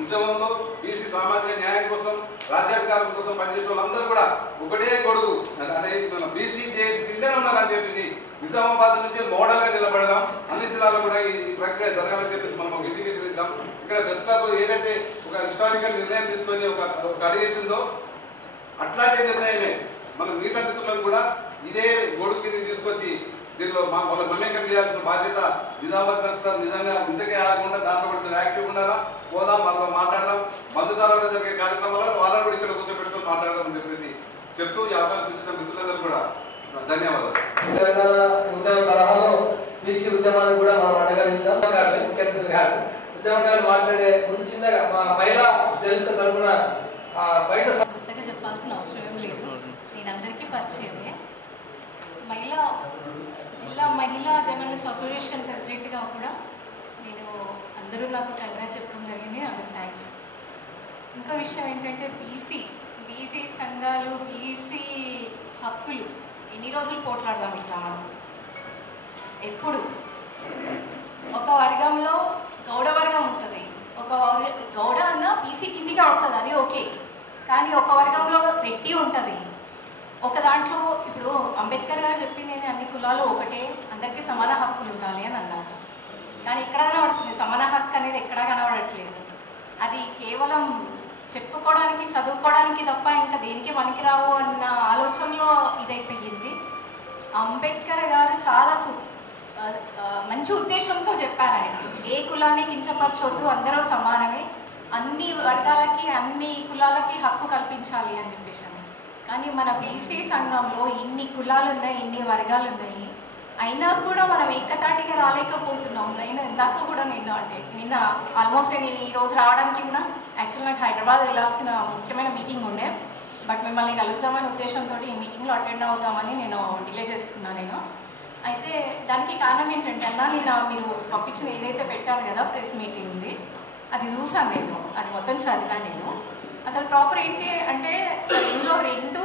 ఉద్యమంలో బీసీ సామాజిక న్యాయం కోసం, రాజ్యాధికారం కోసం పనిచేసే వాళ్ళందరూ కూడా ఒకటే గొడుగు అంటే బీసీ చేసి కిందనే ఉన్నారని చెప్పేసి నిజామాబాద్ నుంచి మోడల్గా నిలబడదాం. అన్ని జిల్లాలో కూడా ఈ ప్రక్రియ జరగాలని చెప్పేసి మనం ఒక ఇండికేషన్ ఇద్దాం. ఇక్కడ ప్రెస్ క్లబ్ ఏదైతే ఒక హిస్టారికల్ నిర్ణయం తీసుకొని ఒక అడిగేసిందో అట్లాంటి నిర్ణయమే మన మిగతా మిత్రులను కూడా ఇదే గొడుగు కింద తీసుకొచ్చి దీనిలో వాళ్ళ మమేకం చేయాల్సిన బాధ్యత నిజామాబాద్ ప్రెస్ క్లబ్ నిజంగా ఇంతకే ఆగకుండా దాంట్లో కూడా యాక్టివ్ ఉండాలా. పోదాం, వాళ్ళతో మాట్లాడదాం. బంధు తర్వాత జరిగే కార్యక్రమాల్లో వాళ్ళని కూడా ఇక్కడ కూర్చోబెట్టుకొని మాట్లాడదామని చెప్పేసి చెప్తూ ఈ అవకాశం ఇచ్చిన మిత్రులందరూ కూడా ధన్యవాదాలు. ఉద్యమ తరహాలో బీసీ ఉద్యమాన్ని కూడా మనం అడగలుగుతాం. ఉద్యమకారులు మాట్లాడే ముందు చిన్నగా మా మహిళా జర్నలిస్ట్ తరఫున కొత్తగా చెప్పాల్సిన అవసరం ఏం లేదు, నేను అందరికీ పరిచయమే. జిల్లా మహిళా జర్నలిస్ట్ అసోసియేషన్ ప్రెసిడెంట్గా కూడా నేను అందరూ నాకు కంగ్రాట్స్ చెప్పడం జరిగింది. అందరికి థ్యాంక్స్. ఇంకో విషయం ఏంటంటే బీసీ సంఘాలు, బీసీ హక్కులు ఎన్ని రోజులు పోట్లాడదాం ఇట్లా మనం. ఎప్పుడు ఒక వర్గంలో గౌడ వర్గం ఉంటుంది, ఒక గౌడ అన్న బీసీ కిందిగా వస్తుంది, అది ఓకే. కానీ ఒక వర్గంలో రెడ్డి ఉంటుంది, ఒక దాంట్లో ఇప్పుడు అంబేద్కర్ గారు చెప్పింది అన్ని కులాలు ఒకటే, అందరికీ సమాన హక్కులు ఉండాలి అని అన్నారు. కానీ ఎక్కడ కనబడుతుంది సమాన హక్కు అనేది? ఎక్కడా కనబడట్లేదు. అది కేవలం చెప్పుకోవడానికి, చదువుకోవడానికి తప్ప ఇంకా దేనికి పనికిరావు అన్న ఆలోచనలో ఇదైపోయింది. అంబేద్కర్ గారు చాలా మంచి ఉద్దేశంతో చెప్పారు. ఆయన ఏ కులాన్ని కించపరచొద్దు, అందరూ సమానమే, అన్ని వర్గాలకి అన్ని కులాలకి హక్కు కల్పించాలి అని చెప్పేసి. కానీ మన బీసీ సంఘంలో ఇన్ని కులాలు ఉన్నాయి, ఇన్ని వర్గాలు ఉన్నాయి, అయినా కూడా మనం ఏకతాటిగా రాలేకపోతున్నాం. ఇందాక కూడా నిన్న ఆల్మోస్ట్ నేను ఈరోజు రావడానికి కూడా యాక్చువల్ నాకు హైదరాబాద్ వెళ్ళాల్సిన ముఖ్యమైన మీటింగ్ ఉండే, బట్ మిమ్మల్ని కలుస్తామనే ఉద్దేశంతో ఈ మీటింగ్లో అటెండ్ అవుతామని నేను డిలే చేస్తున్నాను. అయితే దానికి కారణం ఏంటంటే నిన్న మీరు పంపించిన ఏదైతే పెట్టారు కదా ప్రెస్ మీటింగ్ ఉంది, అది చూసాను నేను, అది మొత్తం చదివాను నేను. అసలు ప్రాపర్ ఏంటి అంటే ఇందులో 2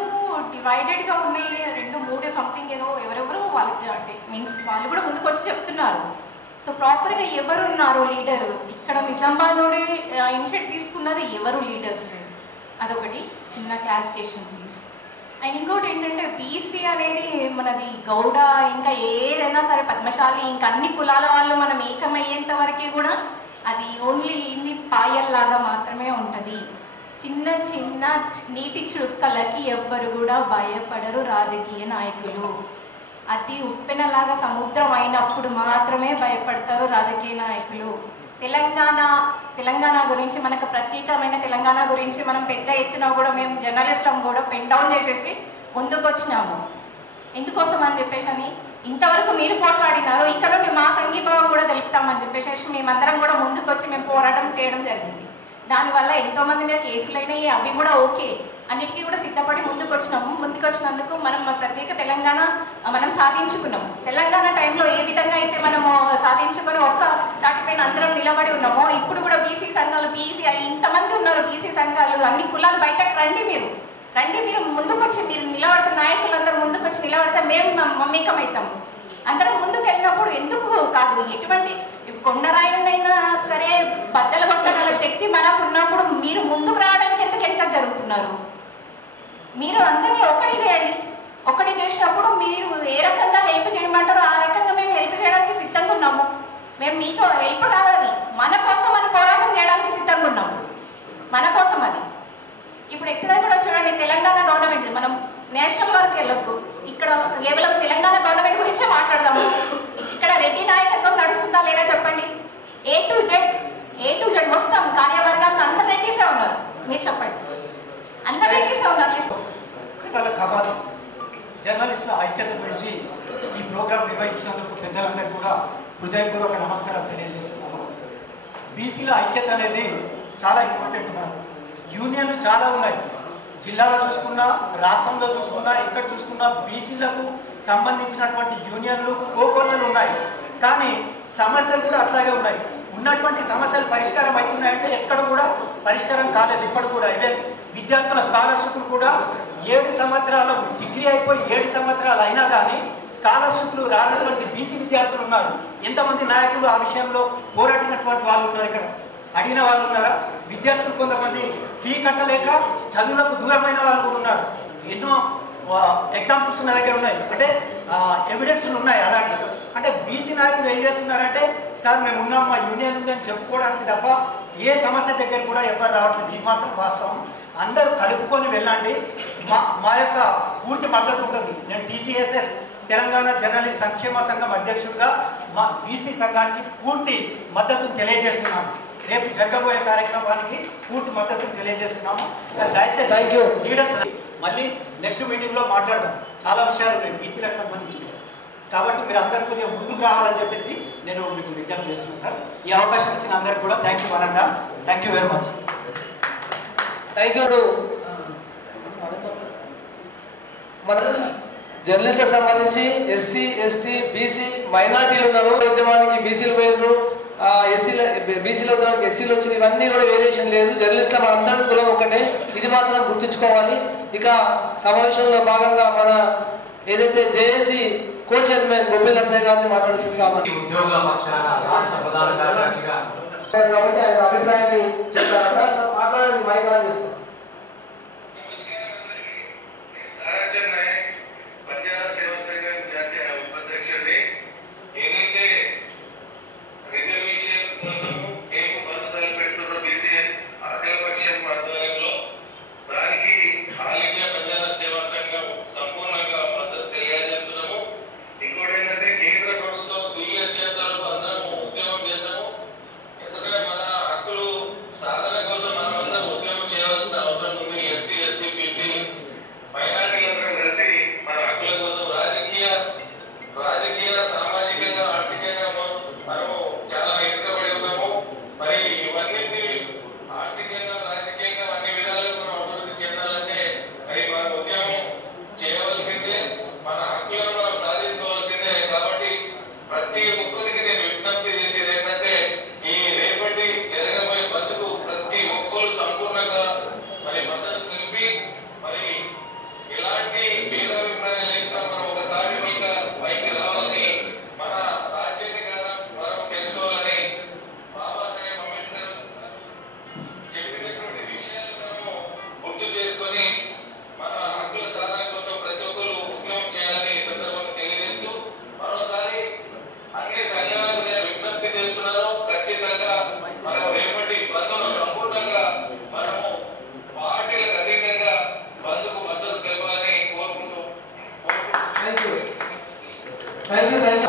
డివైడెడ్గా ఉన్నాయి, 2-3 సంథింగ్ ఏదో ఎవరెవరో వాళ్ళకి అంటే మీన్స్ వాళ్ళు కూడా ముందుకు వచ్చి చెప్తున్నారు. సో ప్రాపర్గా ఎవరు ఉన్నారు లీడరు ఇక్కడ నిజామాబాద్లోనే ఇనిషియేట్ తీసుకున్నది ఎవరు లీడర్స్, అదొకటి చిన్న క్లారిఫికేషన్ ప్లీజ్. అండ్ ఇంకోటి ఏంటంటే బీసీ అనేది మనది గౌడ ఇంకా ఏదైనా సరే పద్మశాలి ఇంకా అన్ని కులాల వాళ్ళు మనం ఏకమయ్యేంత వరకు కూడా అది ఓన్లీ ఇన్ని పాయల్లాగా మాత్రమే ఉంటుంది. చిన్న చిన్న నీటి చుక్కలకి ఎవ్వరు కూడా భయపడరు రాజకీయ నాయకులు. అతి ఉప్పెనలాగా సముద్రం అయినప్పుడు మాత్రమే భయపడతారు రాజకీయ నాయకులు. తెలంగాణ గురించి, మనకు ప్రత్యేకమైన తెలంగాణ గురించి మనం పెద్ద ఎత్తున కూడా మేము జర్నలిస్టులం కూడా పెన్ డౌన్ చేసేసి ముందుకు వచ్చినాము. ఎందుకోసం అని చెప్పేసి ఇంతవరకు మీరు పోట్లాడినారు, ఇక్కడ నుండి మా సంఘీభావం కూడా తెలుపుతామని చెప్పేసి మేమందరం కూడా ముందుకు వచ్చి మేము పోరాటం చేయడం జరిగింది. దానివల్ల ఎంతోమంది మీద కేసులైనాయి, అవి కూడా ఓకే, అన్నిటికీ కూడా సిద్ధపడి ముందుకు వచ్చినందుకు మనం ప్రత్యేక తెలంగాణ మనం సాధించుకున్నాము. తెలంగాణ టైంలో ఏ విధంగా అయితే మనము సాధించుకొని ఒక్క దాటిపైన అందరం నిలబడి ఉన్నామో, ఇప్పుడు కూడా బీసీ సంఘాలు, బీసీ ఇంతమంది ఉన్నారు బీసీ సంఘాలు, అన్ని కులాలు బయటకు రండి, మీరు ముందుకొచ్చి, మీరు నిలబడితే నాయకులందరూ ముందుకొచ్చి నిలబడితే మేము మమ్మేకమవుతాము. అందరం ముందుకు వెళ్ళినప్పుడు ఎందుకు కాదు, ఎటువంటి కొండరాయనైనా సరే బద్దలు కొట్టగల శక్తి మనకు ఉన్నప్పుడు మీరు ముందుకు రావడానికి ఎంత జరుగుతున్నారు? మీరు అందరినీ ఒకటి చేసినప్పుడు మీరు ఏ రకంగా హెల్ప్ చేయమంటారో ఆ రకంగా మేము హెల్ప్ చేయడానికి సిద్ధంగా ఉన్నాము. మేము మీతో హెల్ప్ కావాలి, మన కోసం మనం పోరాటం చేయడానికి సిద్ధంగా ఉన్నాము, మన కోసం. అది ఇప్పుడు ఎక్కడ కూడా చూడండి, తెలంగాణ గవర్నమెంట్, మనం నేషనల్ వరకు వెళ్ళొద్దు, ఇక్కడ కేవలం తెలంగాణ గవర్నమెంట్ గురించే మాట్లాడదాము. ఇక్కడ రెడ్డి నాయకత్వం నడుస్తుందా లేదా చెప్పండి. ఏ టు జెడ్ మొత్తం కార్యవర్గాల్లో అందరు రెడ్డిసే ఉన్నారు. మీరు చెప్పండి, అందరు రెడ్డిసే ఉన్నారు. జర్నలిస్టుల ఐక్యత గురించి ఈ ప్రోగ్రాం నిర్వహించినందుకు పెద్దలందరికీ కూడా హృదయపూర్వక నమస్కారాలు తెలియజేస్తున్నాము. బీసీల ఐక్యత అనేది చాలా ఇంపార్టెంట్. మనకు యూనియన్లు చాలా ఉన్నాయి, జిల్లాలో చూసుకున్నా, రాష్ట్రంలో చూసుకున్నా, ఎక్కడ చూసుకున్నా బీసీలకు సంబంధించినటువంటి యూనియన్లు, కోకొల్లలు ఉన్నాయి. కానీ సమస్యలు కూడా అట్లాగే ఉన్నాయి. ఉన్నటువంటి సమస్యలు పరిష్కారం అవుతున్నాయంటే ఎక్కడ కూడా పరిష్కారం కాలేదు. ఇప్పుడు కూడా ఈవెన్ విద్యార్థుల స్కాలర్షిప్లు కూడా 7 సంవత్సరాలు డిగ్రీ అయిపోయి 7 సంవత్సరాలు అయినా కానీ స్కాలర్షిప్లు రానటువంటి బీసీ విద్యార్థులు ఉన్నారు. ఎంతమంది నాయకులు ఆ విషయంలో పోరాడినటువంటి వాళ్ళు ఉన్నారు, ఇక్కడ అడిగిన వాళ్ళు ఉన్నారా? విద్యార్థులు కొంతమంది ఫీ కట్టలేక చదువులకు దూరమైన వాళ్ళు కూడా ఉన్నారు. ఎన్నో ఎగ్జాంపుల్స్ నా దగ్గర ఉన్నాయి, అంటే ఎవిడెన్స్లు ఉన్నాయి అలాంటి. అంటే బీసీ నాయకులు ఏం చేస్తున్నారంటే, సార్ మేము ఉన్నాం, మా యూనియన్ ఉందని చెప్పుకోవడానికి తప్ప ఏ సమస్య దగ్గర కూడా ఎవరు రావట్లేదు. ఇది మాత్రం వాస్తవం. అందరూ కలుపుకొని వెళ్ళండి. మా యొక్క పూర్తి మద్దతు ఉంటుంది. నేను టీజీఎస్ఎస్ తెలంగాణ జర్నలిస్ట్ సంక్షేమ సంఘం అధ్యక్షుడిగా మా బీసీ సంఘానికి పూర్తి మద్దతును తెలియజేస్తున్నాను. రేపు జరగబోయే కార్యక్రమానికి పూర్తి మద్దతును తెలియజేస్తున్నాము. దయచేసి లీడర్స్ మళ్ళీ నెక్స్ట్ మీటింగ్లో మాట్లాడదాం. చాలా విషయాలు ఉన్నాయి బీసీలకు సంబంధించినవి, కాబట్టి మీరు అందరూ కొంచెం ముందుకు రావాలని చెప్పేసి నేను మీకు విజ్ఞప్తి చేస్తున్నాను సార్. ఈ అవకాశం ఇచ్చిన అందరికీ కూడా థ్యాంక్ యూ అనంట. Thank you very much. Thank you. మన జర్నలిస్టులకు సంబంధించి ఎస్సీ, ఎస్టీ, బీసీ, మైనార్టీలు ఉన్నారు. ఉద్యమానికి బీసీలు పోయినారు, బీసీలో ఎస్సీలు వచ్చింది. ఇవన్నీ కూడా వేరియేషన్ లేదు. జర్నలిస్టుల మన అందరి కులం ఒకటే, ఇది మాత్రం గుర్తుంచుకోవాలి. ఇక సమావేశంలో భాగంగా మన ఏదైతే జేఏసీ కో చైర్మన్ గోపిల్ నర్సయ్య గారిని మాట్లాడుతుంది కాబట్టి ఉద్యోగుల పక్షాన రాష్ట్ర ప్రధాన కార్యదర్శిగా కాబట్టి ఆయన అభిప్రాయాన్ని చెప్తారట. మాట్లాడండి, మైక్ ఆన్ చేస్తాం. సాధన కోసం మనమందరం ఉద్యమం చేయవలసిన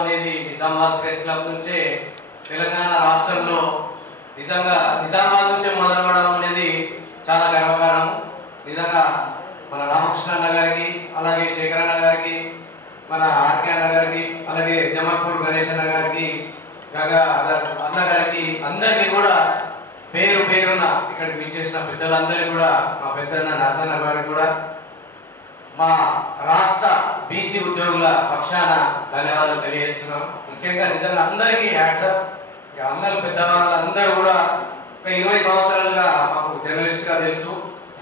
అనేది నిజామాబాద్ ప్రెస్ క్లబ్ నుంచే తెలంగాణ రాష్ట్రంలో నిజంగా నిజామాబాద్ నుంచే మొదలవడం అనేది చాలా గర్వకారం. నిజంగా మన రామకృష్ణ అన్న గారికి, అలాగే శేఖర్ అన్న గారికి, మన ఆర్కే అన్న గారికి, అలాగే జమల్పూర్ గణేష్ అన్న గారికి, గగా అన్న గారికి, అందరికీ కూడా పేరు పేరున ఇక్కడికి విచ్చేసిన పెద్దలందరికీ కూడా, మా పెద్దన్న నాసన్న గారికి కూడా, మా రాష్ట్ర బీసీ ఉద్యోగుల పక్షాన ధన్యవాదాలు తెలియజేస్తున్నాం. ముఖ్యంగా నిజంగా అందరికీ హ్యాట్సప్. అందరూ పెద్దవాళ్ళందరూ కూడా ఒక 20 సంవత్సరాలుగా మాకు జర్నలిస్ట్ గా తెలుసు.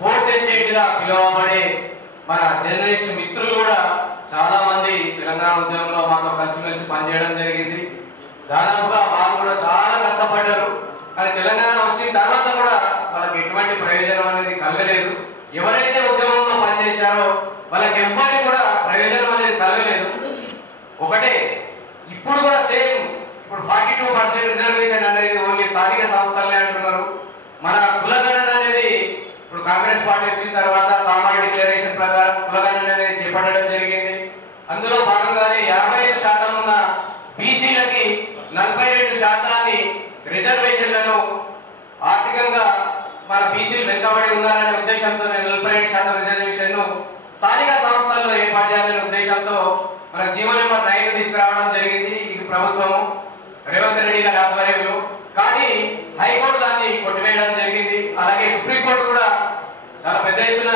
ఫోర్త్ ఎస్టేట్ గా పిలువబడే మన జర్నలిస్ట్ మిత్రులు కూడా చాలా మంది తెలంగాణ ఉద్యమంలో మాతో కలిసిమెలిసి పనిచేయడం జరిగింది. దాదాపుగా వాళ్ళు కూడా చాలా కష్టపడ్డారు. కానీ తెలంగాణ వచ్చిన తర్వాత కూడా వాళ్ళకి ఎటువంటి ప్రయోజనం అనేది కలగలేదు. ఎవరైతే ఉద్యమంలో పనిచేశారో వాళ్ళకి ఎవ్వరికి కూడా ప్రయోజనం అనేది కలగలేదు. ఒకటే ఇప్పుడు కూడా సేమ్, ఇప్పుడు 42% రిజర్వేషన్ అనేది ఓన్లీ స్థానిక సంస్థలే అంటున్నారు. మన కులగణన అనేది ఇప్పుడు కాంగ్రెస్ పార్టీ వచ్చిన తర్వాత కామన్ డిక్లరేషన్ ప్రకారం కులగణన అనేది చేపట్టడం జరిగింది. అందులో భాగంగానే 55% ఉన్న బీసీలకి 42% రిజర్వేషన్లను ఆర్థికంగా మన బీసీలు వెనుకబడి ఉన్నారనే ఉద్దేశంతో 42% రిజర్వేషన్ ను స్థానిక సంస్థల్లో ఏర్పాటు చేయాలనే ఉద్దేశంతో మన జీవో నెంబర్ 9 తీసుకురావడం జరిగింది ఈ ప్రభుత్వము రేవంత్ రెడ్డి గారి ఆధ్వర్యంలో. కానీ హైకోర్టు దాన్ని కొట్టివేయడం జరిగింది. అలాగే సుప్రీంకోర్టు కూడా చాలా పెద్ద ఎత్తున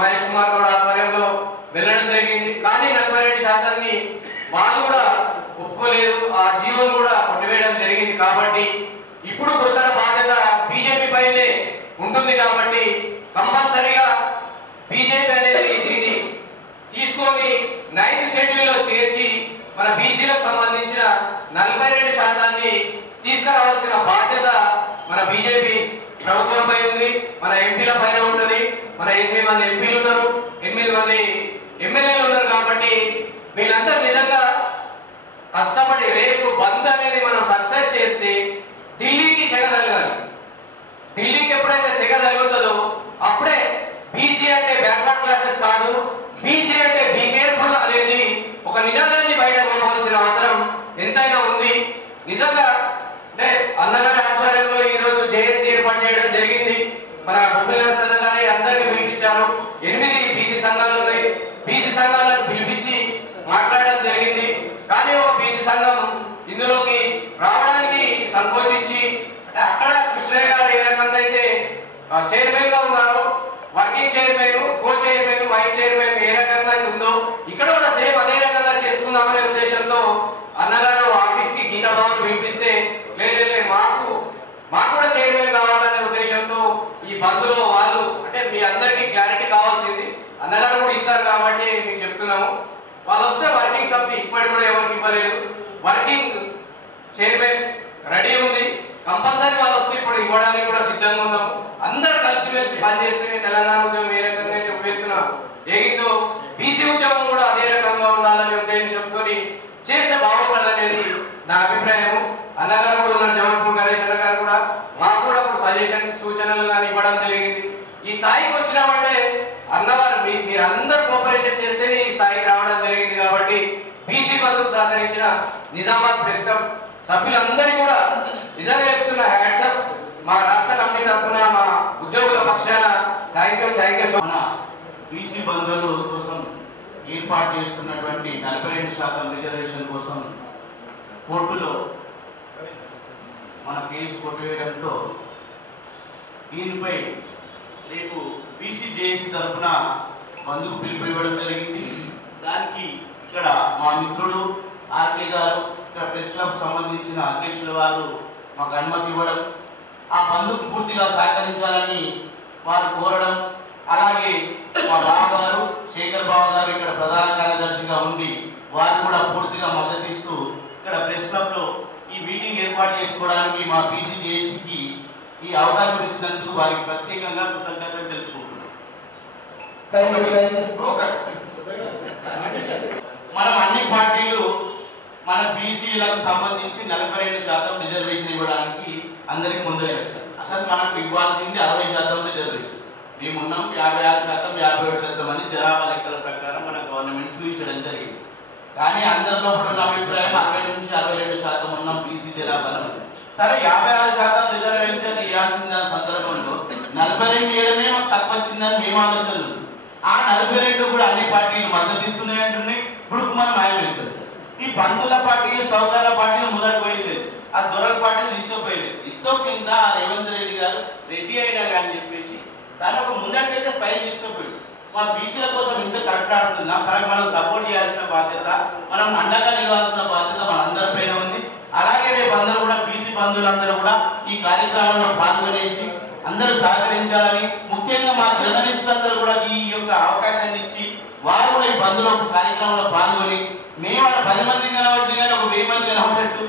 మహేష్ కుమార్ గౌడ్ ఆధ్వర్యంలో వెళ్ళడం జరిగింది. కానీ 42% వాళ్ళు కూడా ఒప్పుకోలేదు. ఆ జీవోను కూడా కొట్టివేయడం జరిగింది. కాబట్టి ఇప్పుడు గురుతర బాధ్యత బీజేపీ పైనే ఉంటుంది. కాబట్టి కంపల్సరీగా బీజేపీ అనేది దీన్ని తీసుకొని 9th షెడ్యూల్లో చేర్చి మన బీసీలకు సంబంధించిన 42% తీసుకురావాల్సిన బాధ్యత మన బీజేపీ ప్రభుత్వంపై ఉంది, మన ఎంపీల పైన ఉంటుంది. మన 8 మంది ఎంపీలు ఉన్నారు, 8 మంది ఎమ్మెల్యేలు ఉన్నారు. కాబట్టి వీళ్ళంతా నిజంగా కష్టపడి రేపు బంద్ అనేది మనం సక్సెస్ చేస్తే ఢిల్లీకి సెగ తగలాలి. ఢిల్లీకి ఎప్పుడైతే సెగ తగులుతుందో అప్పుడే బీసీ అంటే బ్యాక్వర్డ్ క్లాసెస్ కాదు, బీసీ అంటే బీ కేర్ఫుల్ అనేది ఒక నినాదాన్ని బయట పంపాల్సిన అవసరం ఎంతైనా ఉంది. నిజంగా అంటే అందరి ఆధ్వర్యంలో ఈ రోజు జేఏసీ ఏర్పాటు చేయడం జరిగింది. మన బొబ్బిల గారి అందరికీ పిలిపించారు. 8 బీసీ సంఘాలు ఉన్నాయి. బీసీ సంఘాలను పిలిపించి మాట్లాడడం జరిగింది. కానీ ఒక బీసీ సంఘం ఇందులోకి రావడానికి సంకోచించి, అంటే అక్కడ కృష్ణయ్య గారు ఏ రకంగా అయితే చైర్మన్ గా ఉన్నారో, working chairman, co chairman, vice chairman ఏ రకంగా ఉందో ఇక్కడ కూడా సేమ్ అదే రకంగా చేసుకుందామనే ఉద్దేశంతో అన్నగారు ఆఫీస్ కి గీతా భవన్ పిలిపిస్తే లేదు మాకు కూడా చైర్మన్ కావాలనే ఉద్దేశంతో ఈ బంద్లో వాళ్ళు, అంటే మీ అందరికీ క్లారిటీ కావాల్సింది అన్నగారు కూడా ఇస్తారు కాబట్టి మీకు చెప్తున్నాము. వాళ్ళు వస్తే వర్కింగ్ కమిటీ ఇప్పటికి కూడా ఎవరికి ఇవ్వలేదు. వర్కింగ్ చైర్మన్ రెడీ ఉంది. కంపల్సరీ వాళ్ళు వస్తే ఇప్పుడు ఇవ్వడానికి కూడా సిద్ధంగా ఉన్నాము. అందరు కలిసిమెలిసి పనిచేస్తేనే తెలంగాణ ఉద్యమం ఏ రకంగా అయితే ఉపయోగిస్తున్నా ఏగిందో బీసీ ఉద్యమం కూడా అదే రకంగా ఉండాలనే ఉద్దేశంతో చేస్తే బాగుంటుందనేది నా అభిప్రాయం. అన్నగారు కూడా ఉన్నారు, జమల్పూర్ గణేష్ అన్న గారు కూడా మాకు కూడా ఇప్పుడు సజెషన్ సూచనలు కానీ ఇవ్వడం జరిగింది. ఈ స్థాయికి వచ్చినామంటే అన్నవారు మీరు అందరు కోఆపరేషన్ చేస్తేనే ఈ స్థాయికి రావడం జరిగింది. కాబట్టి బీసీ బంధుకు సహకరించిన నిజామాబాద్ ప్రెస్ క్లబ్ సభ్యులందరికీ కూడా నిజంగా చెప్తున్న హ్యాట్సప్. మా రాష్ట్ర కమిటీ తరఫున మా ఉద్యోగుల పక్షాన thank you so much. BC బంధువుల కోసం ఏర్పాటు చేస్తున్నటువంటి 42% రిజర్వేషన్ కోసం కోర్టులో మన కేసు కొట్టివేయడంతో దీనిపై రేపు బీసీ జేఏసీ తరఫున బంధుకు పిలుపు ఇవ్వడం జరిగింది. దానికి ఇక్కడ మా మిత్రుడు ఆర్కే గారు, ఇక్కడ ప్రెస్ క్లబ్ సంబంధించిన అధ్యక్షుల వారు మాకు అనుమతి ఇవ్వడం, ఆ బంధుకు పూర్తిగా సహకరించాలని వారు కోరడం, అలాగే మా బావగారు శేఖర్ బావ గారు ఇక్కడ ప్రధాన కార్యదర్శిగా ఉండి వారు కూడా పూర్తిగా మద్దతు ఇస్తూ ఇక్కడ ప్రెస్ క్లబ్ లో ఈ మీటింగ్ ఏర్పాటు చేసుకోవడానికి మా బీసీ జేఏసీకి ఈ అవకాశం ఇచ్చినందుకు వారికి ప్రత్యేకంగా కృతజ్ఞతలు తెలుపుకుంటున్నాం. మనం అన్ని పార్టీలు మన బీసీలకు సంబంధించి 42% రిజర్వేషన్ ఇవ్వడానికి అందరికి ముందరే వచ్చారు. అసలు మనకు ఇవ్వాల్సింది 60% రిజర్వేషన్. మేమున్నాం 56%, 57% అని జనాభా లెక్కల ప్రకారం మన గవర్నమెంట్ చూపించడం జరిగింది. కానీ అందరిలో కూడా ఉన్న అభిప్రాయం 60 నుంచి 62% ఉన్నాం బీసీ జనాభాలో. సరే 56% రిజర్వేషన్ ఇవ్వాల్సిన సందర్భంలో 42 ఇవ్వడమే మాకు తక్కువ వచ్చిందని మేము ఆలోచన. ఆ 42 కూడా అన్ని పార్టీలు మద్దతు ఇస్తున్నాయంటున్నాయి. ఇప్పుడు మనం మాయమవుతుంది. ఈ పంతుల పార్టీలు సౌకర్య పార్టీలు మొదటి పోయింది, ఆ దొరల పార్టీలు తీసుకుపోయింది. ఇంతో కింద రేవంత్ రెడ్డి గారు రెడ్డి అయినా కానీ చెప్పేసి దాని ఒక ముందరికైతే ఫైల్ తీసుకుపోయింది. మా బీసీల కోసం ఇంత కట్టాడుతున్నా కానీ మనం సపోర్ట్ చేయాల్సిన బాధ్యత, మనం అండగా నిలవాల్సిన బాధ్యత మనందరిపైన ఉంది. అలాగే రేపు అందరూ కూడా బీసీ బంధువులందరూ కూడా ఈ కార్యక్రమంలో పాల్గొనేసి అందరూ సహకరించాలని, ముఖ్యంగా మా జర్నలిస్టులందరూ కూడా ఈ యొక్క అవకాశాన్ని ఇచ్చి వారు కూడా ఈ బంధువుల కార్యక్రమంలో పాల్గొని మేము వాళ్ళ 10 మంది కనబడి కానీ ఒక 1000 మంది కనబడట్టు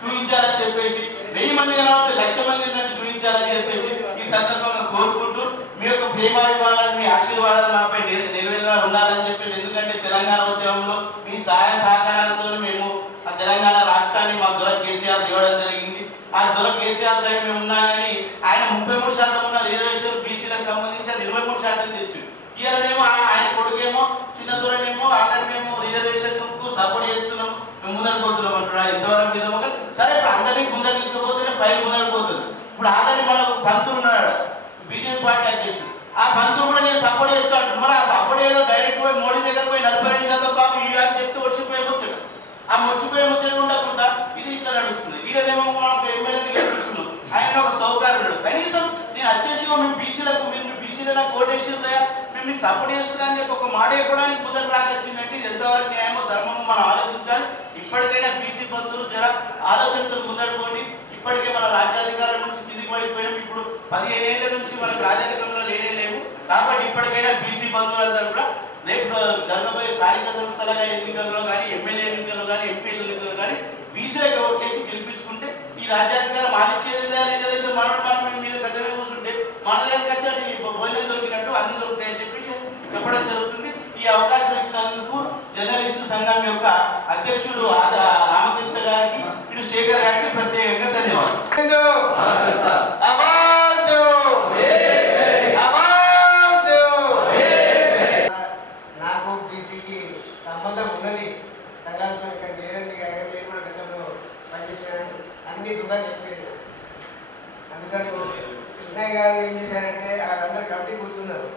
చూపించాలని చెప్పేసి, 1000 మంది కనబడితే 1,00,000 మంది ఉన్నట్టు చూపించాలని చెప్పేసి ఈ సందర్భంగా కోరుకుంటూ మీ యొక్క ప్రేమాభిమానాన్ని, మీ ఆశీర్వాదాలు నాపై నెరవేరేలా ఉండాలని చెప్పేసి, ఎందుకంటే తెలంగాణ ఉద్యమంలో మీ సహాయ సహకారాలతో మేము ఆ తెలంగాణ రాష్ట్రాన్ని మా దొర కేసీఆర్ ఇవ్వడం జరిగింది. ఆ దొర కేసీఆర్ దగ్గర మేము ఉన్నా కానీ ఆయన 33% ఉన్న రిజర్వేషన్ బీసీలకు సంబంధించి అది 23% తెచ్చింది. ఇవాళ ఆయన కొడుకేమో చిన్న దొరనేమో ఆల్రెడీ మేము రిజర్వేషన్ సపోర్ట్ చేస్తున్నాం, మేము ముందర పోతున్నాం అంటున్నాడు. ఇంతవరకు నిజమో సరే, ఇప్పుడు అందరినీ ముందర తీసుకుపోతేనే ఫైల్ ముందర పోతుంది. ఇప్పుడు ఆల్రెడీ మనకు పంతులు ఉన్నాడు బీజేపీ పార్టీ అధ్యక్షుడు, ఆ పంతులు కూడా నేను సపోర్ట్ చేస్తాను. మరి ఆ సపోర్ట్ ఏదో డైరెక్ట్ పోయి మోడీ దగ్గర పోయి 42% బాబు ఈ అని చెప్తే వచ్చిపోయి వచ్చాడు. ఆ వచ్చిపోయి వచ్చేది ఉండకుండా ఇది ఇట్లా నడుస్తుంది. ఈడనేమో మనం ఎమ్మెల్యేని గెలిపిస్తున్నాం, ఆయన ఒక సౌకర్యం. కనీసం నేను వచ్చేసి మేము బీసీలకు మీరు బీసీలో కోటేశ్వరయ్య మేము మీకు సపోర్ట్ చేస్తున్నా అని చెప్పి ఒక మాట చెప్పడానికి ముందర రాకొచ్చిందంటే ఇది ఎంతవరకు న్యాయమో ధర్మమో మనం ఆలోచించాలి. ఇప్పటికైనా బీసీ బంధువులు జర ఆలోచనతో ముందడుకోండి. ఇప్పటికే మన రాజ్యాధికారుల నుంచి కిందికి పడిపోయినాం. ఇప్పుడు 15 ఏళ్ల నుంచి మనకు రాజరికంలో లేవు. కాబట్టి ఇప్పటికైనా బీసీ బంధువులందరూ కూడా రేపు జరగబోయే స్థానిక సంస్థల ఎన్నికల్లో కానీ, ఎమ్మెల్యే ఎన్నికల్లో కానీ, ఎంపీల ఎన్నికల్లో కానీ బీసీలకు ఓటు చేసి గెలిపించుకుంటే ఈ రాజ్యాధికారం ఆలిచ్చేది రిజర్వేషన్ మనం మీద గద్దె కూర్చుంటే మన దగ్గర వచ్చి భోజనం దొరికినట్టు అన్ని దొరుకుతాయని చెప్పేసి చెప్పడం జరుగుతుంది. ఈ అవకాశం ఇచ్చినందుకు జర్నలిస్టు సంఘం యొక్క అధ్యక్షుడు రామకృష్ణ గారికి, ఇటు శేఖర్ గారికి ప్రత్యేకంగా ధన్యవాదాలు. నాకు బీసీకి సంబంధం ఉన్నది, సంఘాలతో లేదండి. నేను కూడా గతంలో పనిచేసాను, అన్ని దుకాణం చెప్పలేదు. అందుకని కృష్ణయ్య గారు ఏం చేశారంటే వాళ్ళందరూ కమిటీ కూర్చున్నారు.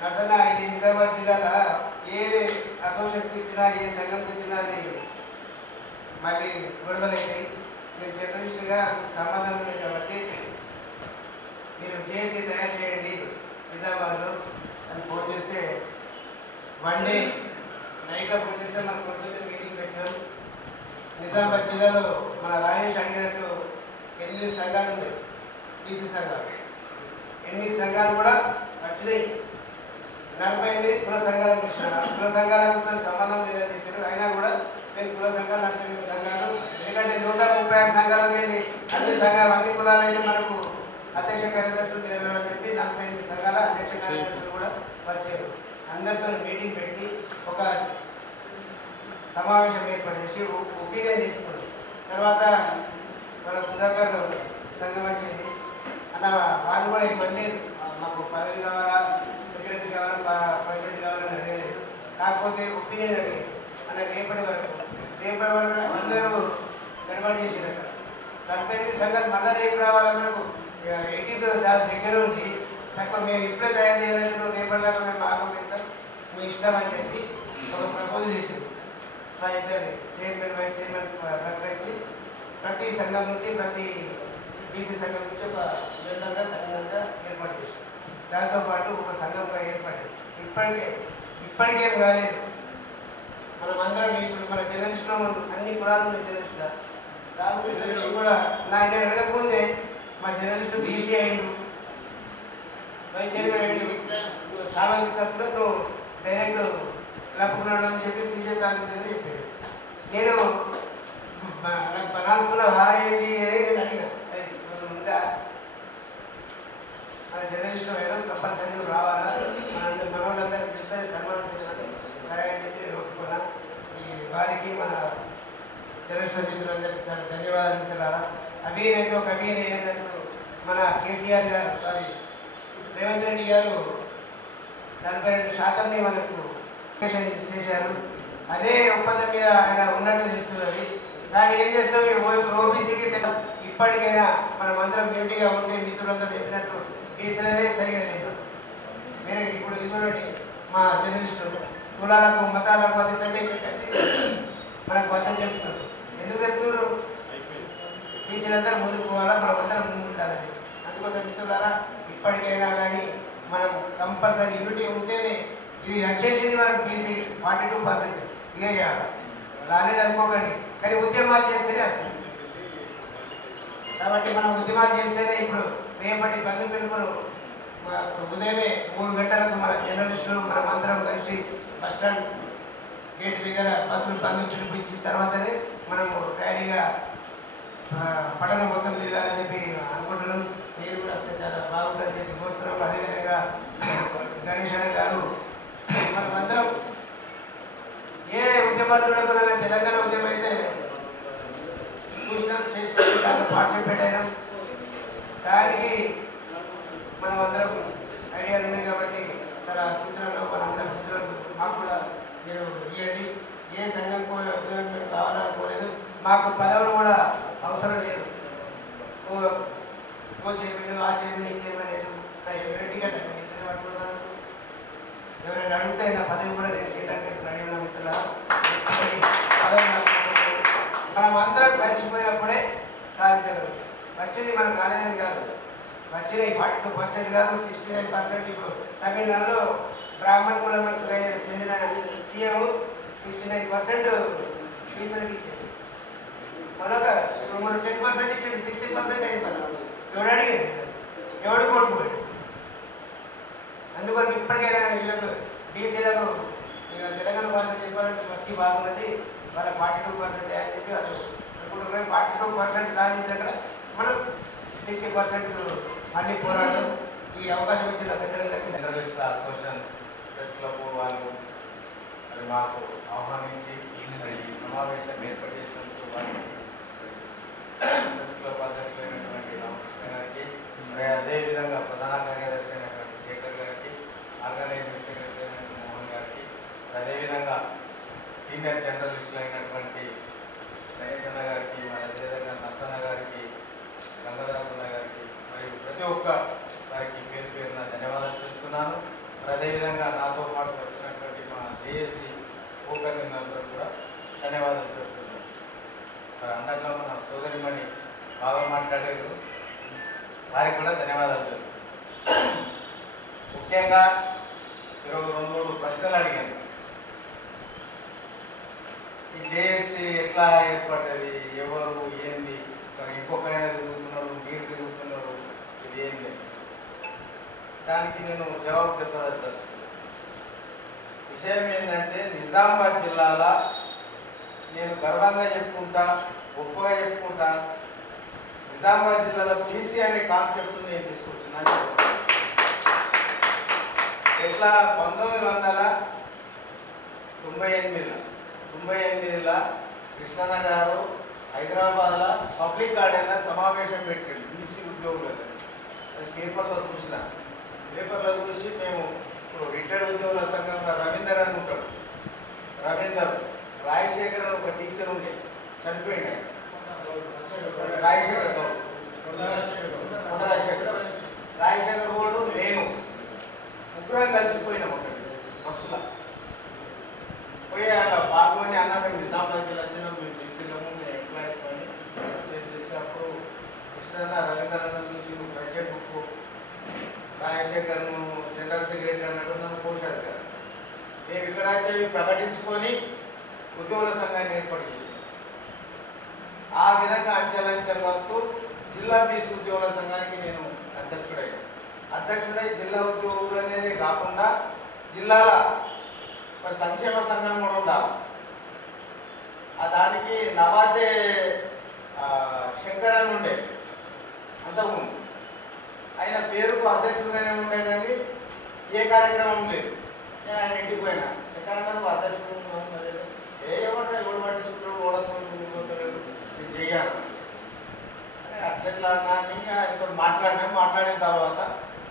నర్సన్న ఇది నిజామాబాద్ జిల్లాలో ఏ అసోసియేషన్కి ఇచ్చినా, ఏ సంఘంకి ఇచ్చినా అది మళ్ళీ గొడవలైతాయి. మీరు జర్నలిస్టుగా మీకు సంబంధం ఉంది కాబట్టి మీరు చేసి తయారు చేయండి నిజామాబాద్లో అని ఫోన్ చేస్తే 1 డే నైట్లో ఫోన్ చేస్తే మనకు పొద్దున్నే మీటింగ్ పెట్టారు. నిజామాబాద్ జిల్లాలో మన రాజేష్ అడిగినట్టు 8 సంఘాలు ఉన్నాయి, బీసీ సంఘాలు. 8 సంఘాలు కూడా వచ్చినాయి. 48 కుల సంఘాలకు ఇచ్చినారు. కుల సంఘాలకు సంబంధం లేదని చెప్పారు. అయినా కూడా నేను కుల సంఘాలు 48 సంఘాలు, ఎందుకంటే 136 సంఘాలకు వెళ్ళి అన్ని సంఘాలు అన్ని కులాలైతే మనకు అధ్యక్ష కార్యదర్శులు తెలియని చెప్పి 48 సంఘాల అధ్యక్ష కార్యదర్శులు కూడా వచ్చారు. అందరితో మీటింగ్ పెట్టి ఒక సమావేశం ఏర్పాటు చేసి ఒపీనియన్ తీసుకున్నాం. తర్వాత మన సుధాకర్ సంఘం వచ్చింది అన్న, వాళ్ళు కూడా ఇవన్నీ మాకు పదవి కావాలా, సెక్రటరీ కావాలా, ప్రెసిడెంట్ కావాలని అడిగలేదు. కాకపోతే ఒపీనియన్ అడిగారు అన్న. రేపటి వరకు అందరూ గడబడి చేసేదట. 48 సంఘాలు మళ్ళీ రేపు రావాలన్నకు 80తో చాలా దగ్గర ఉంది. తక్కువ మేము ఇప్పుడే తయారు చేయాలంటే రేపటి దాకా మేము ఆగమేస్తాం, మీ ఇష్టం అని చెప్పి ఒక ప్రపోజల్ చేసాం. మా ఇద్దరిని చైర్మన్, వైస్ చైర్మన్ ప్రకటించి ప్రతి సంఘం నుంచి, ప్రతి బీసీ సంఘం నుంచి ఒక మెంబర్గా తగినంగా ఏర్పాటు చేసాం. దాంతోపాటు ఒక సంఘంగా ఏర్పడింది. ఇప్పటికేం కాలేదు. మనమందరం ఇప్పుడు మన జర్నలిస్టులో అన్ని కులాలు ఉన్న జర్నలిస్టుల రామకృష్ణ కూడా నేను అడగకముందే మా జర్నలిస్టు బీసీ అయ్యిండు, వైస్ చైర్మన్ అయ్యిండు. చాలా తీసుకొస్తున్నా నువ్వు డైరెక్ట్ లక్కున్నాడు అని చెప్పి బీజేపీ ఆలోచిందని చెప్పాడు. నేను రాసుకున్న హారేంటి అని నేను అడిగిన ఉందా మన జర్నలిస్టు అయినా కంపల్సరీ రావాలా, మన వాళ్ళందరికీ పిలిస్తే సన్మానం చేయాలంటే సరే అని చెప్పి నేను ఒప్పుకున్నా. ఈ వారికి మన జర్నలిస్ట్ మిత్రులందరికీ చాలా ధన్యవాదాలు మిత్రులారా. అభినయతో కవిని అన్నట్టు మన కేసీఆర్ గారు, సారీ రేవంత్ రెడ్డి గారు 42% మనకు చేశారు. అదే ఒప్పందం మీద ఆయన ఉన్నట్టు తెలుస్తున్నది. కానీ ఏం చేస్తాం, ఓబీసీకి ఇప్పటికైనా మనం అందరం డ్యూటీగా ఉంటే మిత్రులందరూ చెప్పినట్టు బీసీలనే సరిగా లేదు. వేరే ఇప్పుడు ఇటువంటి మా జర్నలిస్టులు కులాలకు మతాలకు అతీతంగా కలిసి మనకు బద్దం చెప్తున్నారు. ఎందుకు చెప్తున్నారు? బీసీలందరూ ముందుకు పోవాలా, మనం అందరం ముందుకు ఉండాలని. అందుకోసం మిత్రులారా, ఇప్పటికైనా కానీ మనం కంపల్సరీ యూనిటీ ఉంటేనే ఇది వచ్చేసింది. మనకు బీసీ 42% ఇక రాలేదనుకోకండి, కానీ ఉద్యమాలు చేస్తేనే వస్తుంది. కాబట్టి మనం ఉద్యమాలు చేస్తేనే ఇప్పుడు రేపటి బంధు పిలుపులు ఉదయమే 3 గంటలకు మన జర్నలిస్టులు మనం అందరం కలిసి బస్టాండ్ గేట్ దగ్గర బస్సులు బంధు పిలుపు ఇచ్చిన తర్వాతనే మనము ర్యాలీగా పట్టణం మొత్తం తిరగాలని చెప్పి అనుకుంటున్నాం. మీరు కూడా వస్తే చాలా బాగుంటుందని చెప్పి కోరుతున్నాం. అదేవిధంగా గణేష్ అన్న గారు మనం అందరం ఏ ఉద్యమాలు చూడకుండా తెలంగాణ ఉద్యమం అయితే చూసినాం, చేసినాం, దాంట్లో పార్టిసిపేట్ అయినాం. దానికి మనం అందరం ఐడియాలు ఉన్నాయి కాబట్టి తన సూచనలు మనందరి సూచనలు మాకు కూడా మీరు ఇవ్వండి. ఏ సంఘం ఉద్యోగం మేము కావాలనుకోలేదు, మాకు పదవులు కూడా అవసరం లేదు. ఓ చేయమని ఆ చేయమని ఈ చేయమని లేదు. పట్టుకున్నాను. ఎవరైనా అడిగితే నా పదవి కూడా నేను చేయడానికి రెడీ ఉన్నా మిత్రులా. మనం అందరం కలిసిపోయినప్పుడే సాధించగలుగుతాం. వచ్చింది మనం కాలేదని కాదు, వచ్చినాయి 42% కాదు 69%. ఇప్పుడు తమిళనాడులో బ్రాహ్మణ కులానికి చెందిన సీఎం 69% ఫీజులకు ఇచ్చింది. మరొక ఇప్పుడు మనం 10% ఇచ్చింది, 60% అయింది. మనం ఎవడు అడిగాడు, ఎవడు కోరుకోడు. అందుకని ఇప్పటికైనా వీళ్ళకు బీసీలకు తెలంగాణ భాష చెప్పాలంటే మస్తీ బాగున్నది, వాళ్ళ 42% అని చెప్పి వాళ్ళు అనుకుంటున్నాం. 42% సాధించాక మనం 60% మళ్ళీ పోరాటం. ఈ అవకాశం ఇచ్చిన పెద్దలందరికీ జర్నలిస్టుల అసోసియేషన్ ప్రెస్ క్లబ్ వాళ్ళు మరి మాకు ఆహ్వానించి ఈ సమావేశం ఏర్పాటు చేసినందుకు వారికి ప్రెస్ క్లబ్ అధ్యక్షులైనటువంటి రామకృష్ణ గారికి, మరి అదేవిధంగా ప్రధాన కార్యదర్శి అయినటువంటి శేఖర్ గారికి, ఆర్గనైజింగ్ సెక్రటరీ అయినటువంటి మోహన్ గారికి, అదేవిధంగా సీనియర్ జర్నలిస్టులు అయినటువంటి గణేష్ అన్న గారికి, మరి అదేవిధంగా నర్సన్న గారికి, గంగాదాసన్న గారికి, మరియు ప్రతి ఒక్క వారికి పేరు పేరున ధన్యవాదాలు తెలుపుతున్నాను. మరి అదేవిధంగా నాతో పాటు వచ్చినటువంటి మా జేఏసీ ఓపెన్లందరూ కూడా ధన్యవాదాలు తెలుపుతున్నాను. మరి అందరిలో మన సోదరిమణి బాగా మాట్లాడారు, వారికి కూడా ధన్యవాదాలు తెలుపుతున్నాను. ముఖ్యంగా ఈరోజు 2-3 ప్రశ్నలు అడిగాను. ఈ జేఏసీ ఎట్లా ఏర్పడ్డది, ఎవరు, ఏంది, మరి ఇంకొక ఆయన తిరుగుతున్నారు, మీరు తిరుగుతున్నారు, ఇది ఏం లేదు. దానికి నేను జవాబు చెప్పదలుచుకున్నాను. విషయం ఏంటంటే నిజామాబాద్ జిల్లాలో నేను గర్వంగా చెప్పుకుంటా, గొప్పగా చెప్పుకుంటా, నిజామాబాద్ జిల్లాలో బీసీ అనే కాన్సెప్ట్ నేను తీసుకొచ్చున్నాను. ఎట్లా 1998లో కృష్ణన్న గారు హైదరాబాద్లో పబ్లిక్ గార్డెన్లో సమావేశం పెట్టాడు బీసీ ఉద్యోగులకు. అది పేపర్లో చూసిన, పేపర్లో చూసి మేము ఇప్పుడు రిటైర్డ్ ఉద్యోగుల సంఘంలో రవీందర్ అని ఉంటాడు. రవీందర్, రాజశేఖర్ అని ఒక టీచర్ ఉండే, చనిపోయింది. రాజశేఖర్ గౌడ్, రాజశేఖర్ గౌడ్, నేను ముగ్గురం కలిసిపోయినాం ఒకటి బస్సులో పోయి అలా పాల్గొని అన్న మేము నిజామాబాద్కి వచ్చినాం, మేము బీసీలము, మేము ఎంప్లాయీస్ అని చేసి అప్పుడు కృష్ణన్న రవీంద్రన్న చూసి నువ్వు బడ్జెట్ బుక్ రాజశేఖర్ను జనరల్ సెక్రటరీ అన్నట్టు నన్ను పోషాడు కదా. మేము ఇక్కడ వచ్చి ప్రకటించుకొని ఉద్యోగుల సంఘాన్ని ఏర్పాటు చేసాం. ఆ విధంగా అంచెలంచెలు వస్తూ జిల్లా బీసీ ఉద్యోగుల సంఘానికి నేను అధ్యక్షుడై జిల్లా ఉద్యోగులు అనేది కాకుండా జిల్లాల సంక్షేమ సంఘం కూడా ఉండాలి. దానికి నవాతే శంకర్ అని ఉండే అంతకుముందు, ఆయన పేరుకు అధ్యక్షుడుగానే ఉండే కానీ ఏ కార్యక్రమం లేదు. నేను ఆయన ఇంటికి పోయినా, శంకర్ అంటే నువ్వు అధ్యక్షుడు ఏమంటే ఎవడు పట్టించుకుంటాడు, ఓడసలు ఇది చేయాలి అని అట్లెట్లా అన్నా ఇంకా ఆయనతో మాట్లాడిన తర్వాత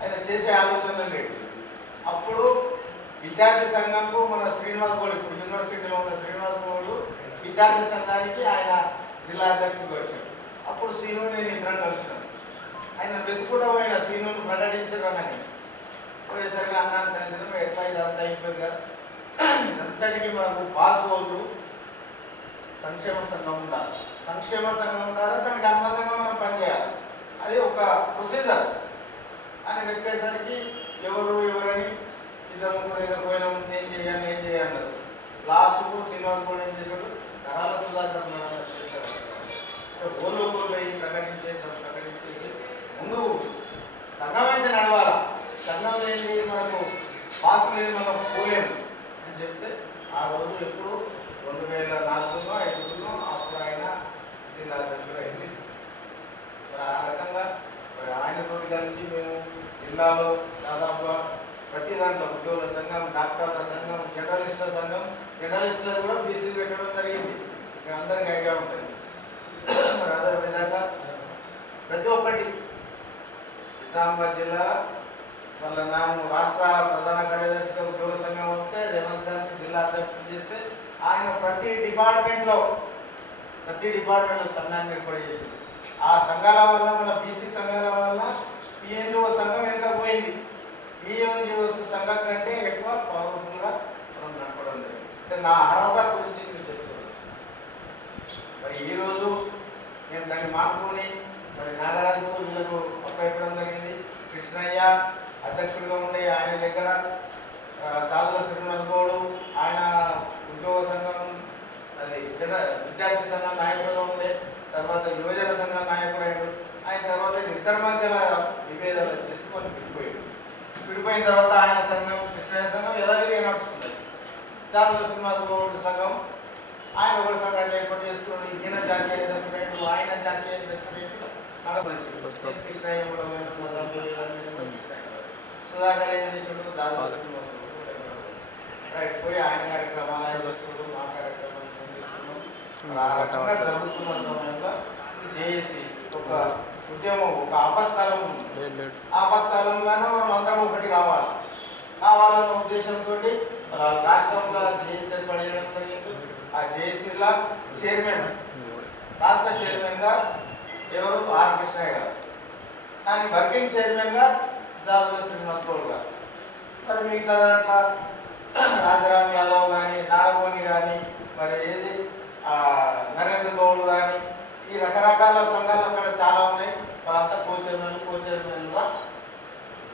ఆయన చేసే ఆలోచనలు లేదు. అప్పుడు విద్యార్థి సంఘంకు మన శ్రీనివాస్ విద్యార్థి సంఘానికి ఆయన జిల్లా అధ్యక్షుడిగా వచ్చాడు. అప్పుడు శ్రీను నేను ఇద్దరం కలిసినాను. ఆయన వెతుకుండా పోయిన శ్రీనుని ప్రకటించారని పోయేసరికి అన్నాన్ని కలిసిన ఎట్లా ఇదంతా అయిపోయింది కదా, అంతటికి మనకు బాస్ వాళ్ళు సంక్షేమ సంఘం ఉండాలి. సంక్షేమ సంఘం ఉండాలి, దానికి అనుబంధంగా మనం పనిచేయాలి. అది ఒక ప్రొసీజర్. అని చెప్పేసరికి ఎవరని ఇద్దరు ముగ్గురు దగ్గర పోయినాం, ఏం చేయాలన్నారు. లాస్ట్కు శ్రీనివాస్ కూడా ఏం చేశాడు, కరాల సుధాకర్ చేశాడు. ఓళ్ళు పోయి ప్రకటించేసి ముందు సంఘం అయితే నడవాలా, సంఘం ఏంటి మనకు పాస్ లేదు, మనం పోలేము అని చెప్తే ఆ రోజు ఎప్పుడు 2004లో 2005లో అప్పుడు ఆయన జిల్లా అధ్యక్షుడు అయింది. మరి ఆ రకంగా మరి ఆయనతో కలిసి మేము జిల్లాలో దాదాపుగా ప్రతి దాంట్లో ఉద్యోగుల సంఘం, డాక్టర్ల సంఘం, జర్నలిస్టుల సంఘం, జర్నలిస్టులు కూడా బీసీ పెట్టడం జరిగింది. ఇక అందరికీ ఐడియా ఉంటుంది. మరి అదేవిధంగా ప్రతి ఒక్కటి నిజామాబాద్ జిల్లా వాళ్ళ నాకు రాష్ట్ర ప్రధాన కార్యదర్శిగా ఉద్యోగ సంఘం వస్తే రేవంత్ గారిని జిల్లా అధ్యక్షుడు చేస్తే ఆయన ప్రతి డిపార్ట్మెంట్లో సంఘాన్ని ఏర్పాటు చేసింది. ఆ సంఘాల వల్ల మన బీసీ సంఘాల వల్ల పిఎన్జిఓ సంఘం ఎంత పోయింది, పిఎన్జిఓస్ సంఘం కంటే ఎక్కువ పవర్ఫుల్గా మనం నడపడం జరిగింది. అంటే నా అర్హత గురించి మీకు తెలుసు. మరి ఈరోజు నేను దాన్ని మానుకొని మరి నాగరాజు వీళ్ళకు అప్పచెప్పడం జరిగింది. కృష్ణయ్య అధ్యక్షుడిగా ఉండే ఆయన దగ్గర చాదుల శ్రీనివాస్ గౌడ్ ఆయన ఉద్యోగ సంఘం అది విద్యార్థి సంఘం నాయకుడుగా ఉండే, తర్వాత యువజన సంఘం నాయకుడు ఆయన తర్వాత ఇద్దరి మధ్యన విభేదాలు వచ్చేసి వాళ్ళు విడిపోయిన తర్వాత ఆయన సంఘం కృష్ణయ్య సంఘం యథావిధిగా నడుస్తుంది. చాదుల శ్రీనివాస్ గౌడ్ సంఘం ఆయన ఒక సంఘాన్ని ఏర్పాటు చేసుకుని ఈయన జాతీయ అధ్యక్షుడు ఆయన జాతీయ అధ్యక్షుడు కృష్ణయ్య కూడా సుధాకర్ ఏం చేసాడు, రైట్ పోయి ఆయన కార్యక్రమాలు ఆయన చేసుకుంటూ మా కార్యక్రమాలు చేసుకున్నాం. ఆ రకంగా జరుగుతున్న సమయంలో జేఏసీ ఒక ఉద్యమం, ఒక ఆపత్కాలం ఉంది. ఆపత్కాలంలోనే మనం అందరం ఒకటి కావాలన్న ఉద్దేశంతో రాష్ట్రంలో జేఏసీ ఏర్పాటు చేయడం జరిగింది. ఆ జేఏసీలో చైర్మన్, రాష్ట్ర చైర్మన్గా ఎవరు ఆర్ కృష్ణయ్య గారు, కానీ వర్కింగ్ చైర్మన్గా జాదుల శ్రీనివాస్ గౌడ్ గారు. మరి మిగతా దాంట్లో రాజారాం యాదవ్ కానీ, నారగోని కానీ, మరి ఏది నరేంద్ర గౌడ్ కానీ, ఈ రకరకాల సంఘాలు అక్కడ చాలా ఉన్నాయి. వాళ్ళంతా కోచైర్మన్గా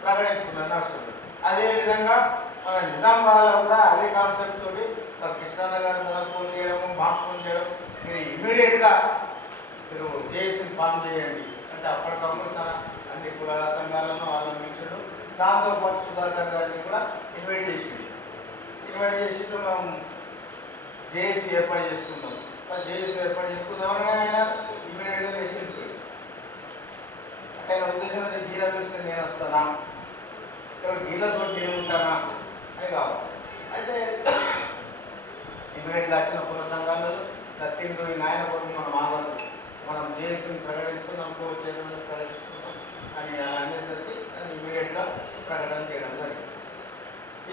ప్రకటించుకున్నారు నడుస్తుంది. అదేవిధంగా మన నిజామాబాద్లో కూడా అదే కాన్సెప్ట్ తోటి కృష్ణన్న గారు ఫోన్ చేయడం, మాకు ఫోన్ చేయడం, మీరు ఇమ్మీడియట్గా మీరు జేఏసీని ఫామ్ చేయండి అంటే అప్పటికప్పుడు తన అన్ని కులాల సంఘాలను వాళ్ళని పిలిచాడు. దాంతోపాటు సుధాకర్ గారిని కూడా ఇన్వైట్ చేసి మనం జేఏసీ ఏర్పాటు చేసుకుంటాం. జేఏసీ ఏర్పాటు చేసుకుందామని ఆయన ఇమ్మీడియట్గా వేసి వెళ్ళిపోయాడు. అంటే ఆయన ఉద్దేశం అంటే గీల చూస్తే నేను వస్తానా, ఇక్కడ గీలతో నేను ఉంటానా అని కావాలి. అయితే ఇమ్మీడియట్గా వచ్చిన కుల సంఘాలలో నథింగ్ ఈ నాయన కొరకు మనం జేఏసీని ప్రకటించుకుందాం, కోచైర్మన్ ప్రకటించుకుందాం అని అనేసరికి అది ఇమ్మీడియట్గా ప్రకటన చేయడం జరిగింది.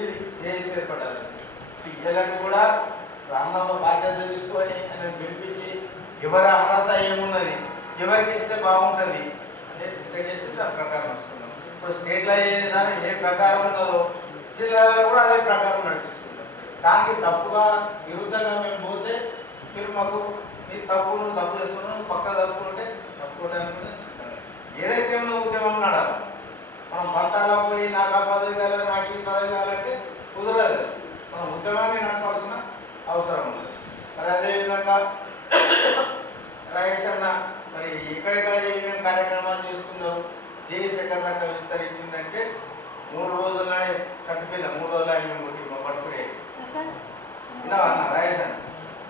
ఇది జేఏసీ ఏర్పడాలి. పిల్లలకు కూడా రామనామ బాధ్యత తీసుకొని ఆయన పిలిపించి ఎవరి అర్హత ఏమున్నది, ఎవరికి ఇస్తే బాగుంటుంది అంటే డిసైడ్ చేసి దాని ప్రకారం నడుచుకున్నాం. ఇప్పుడు స్టేట్లో ఏ ప్రకారం ఉన్నదో జిల్లాలో కూడా అదే ప్రకారం నడిపిస్తున్నాం. దానికి తప్పుగా విరుద్ధంగా మేము పోతే మీరు మాకు నీ నువ్వు తప్పు చేస్తున్నావు, నువ్వు పక్క తప్పు ఉంటే తప్పు ఏదైతే నువ్వు ఉద్యమం నడాలి. మనం పంతాలో పోయి నాకు ఆ పదవి కావాలి, నాకు ఈ పదవి కావాలంటే కుదరదు. మనం ఉద్యమాన్ని నడపాల్సిన అవసరం ఉంది. మరి అదేవిధంగా రాజేష్ అన్న మరి ఎక్కడెక్కడ ఏమేమి కార్యక్రమాలు చేసుకున్నారు, జేఏసీ ఎక్కడ దాకా విస్తరించిందంటే 3 రోజుల్లోనే చట్టిపిల్ల 3 రోజులు ఆయన పట్టుకునే విన్నావా అన్న రాజేష్ అన్న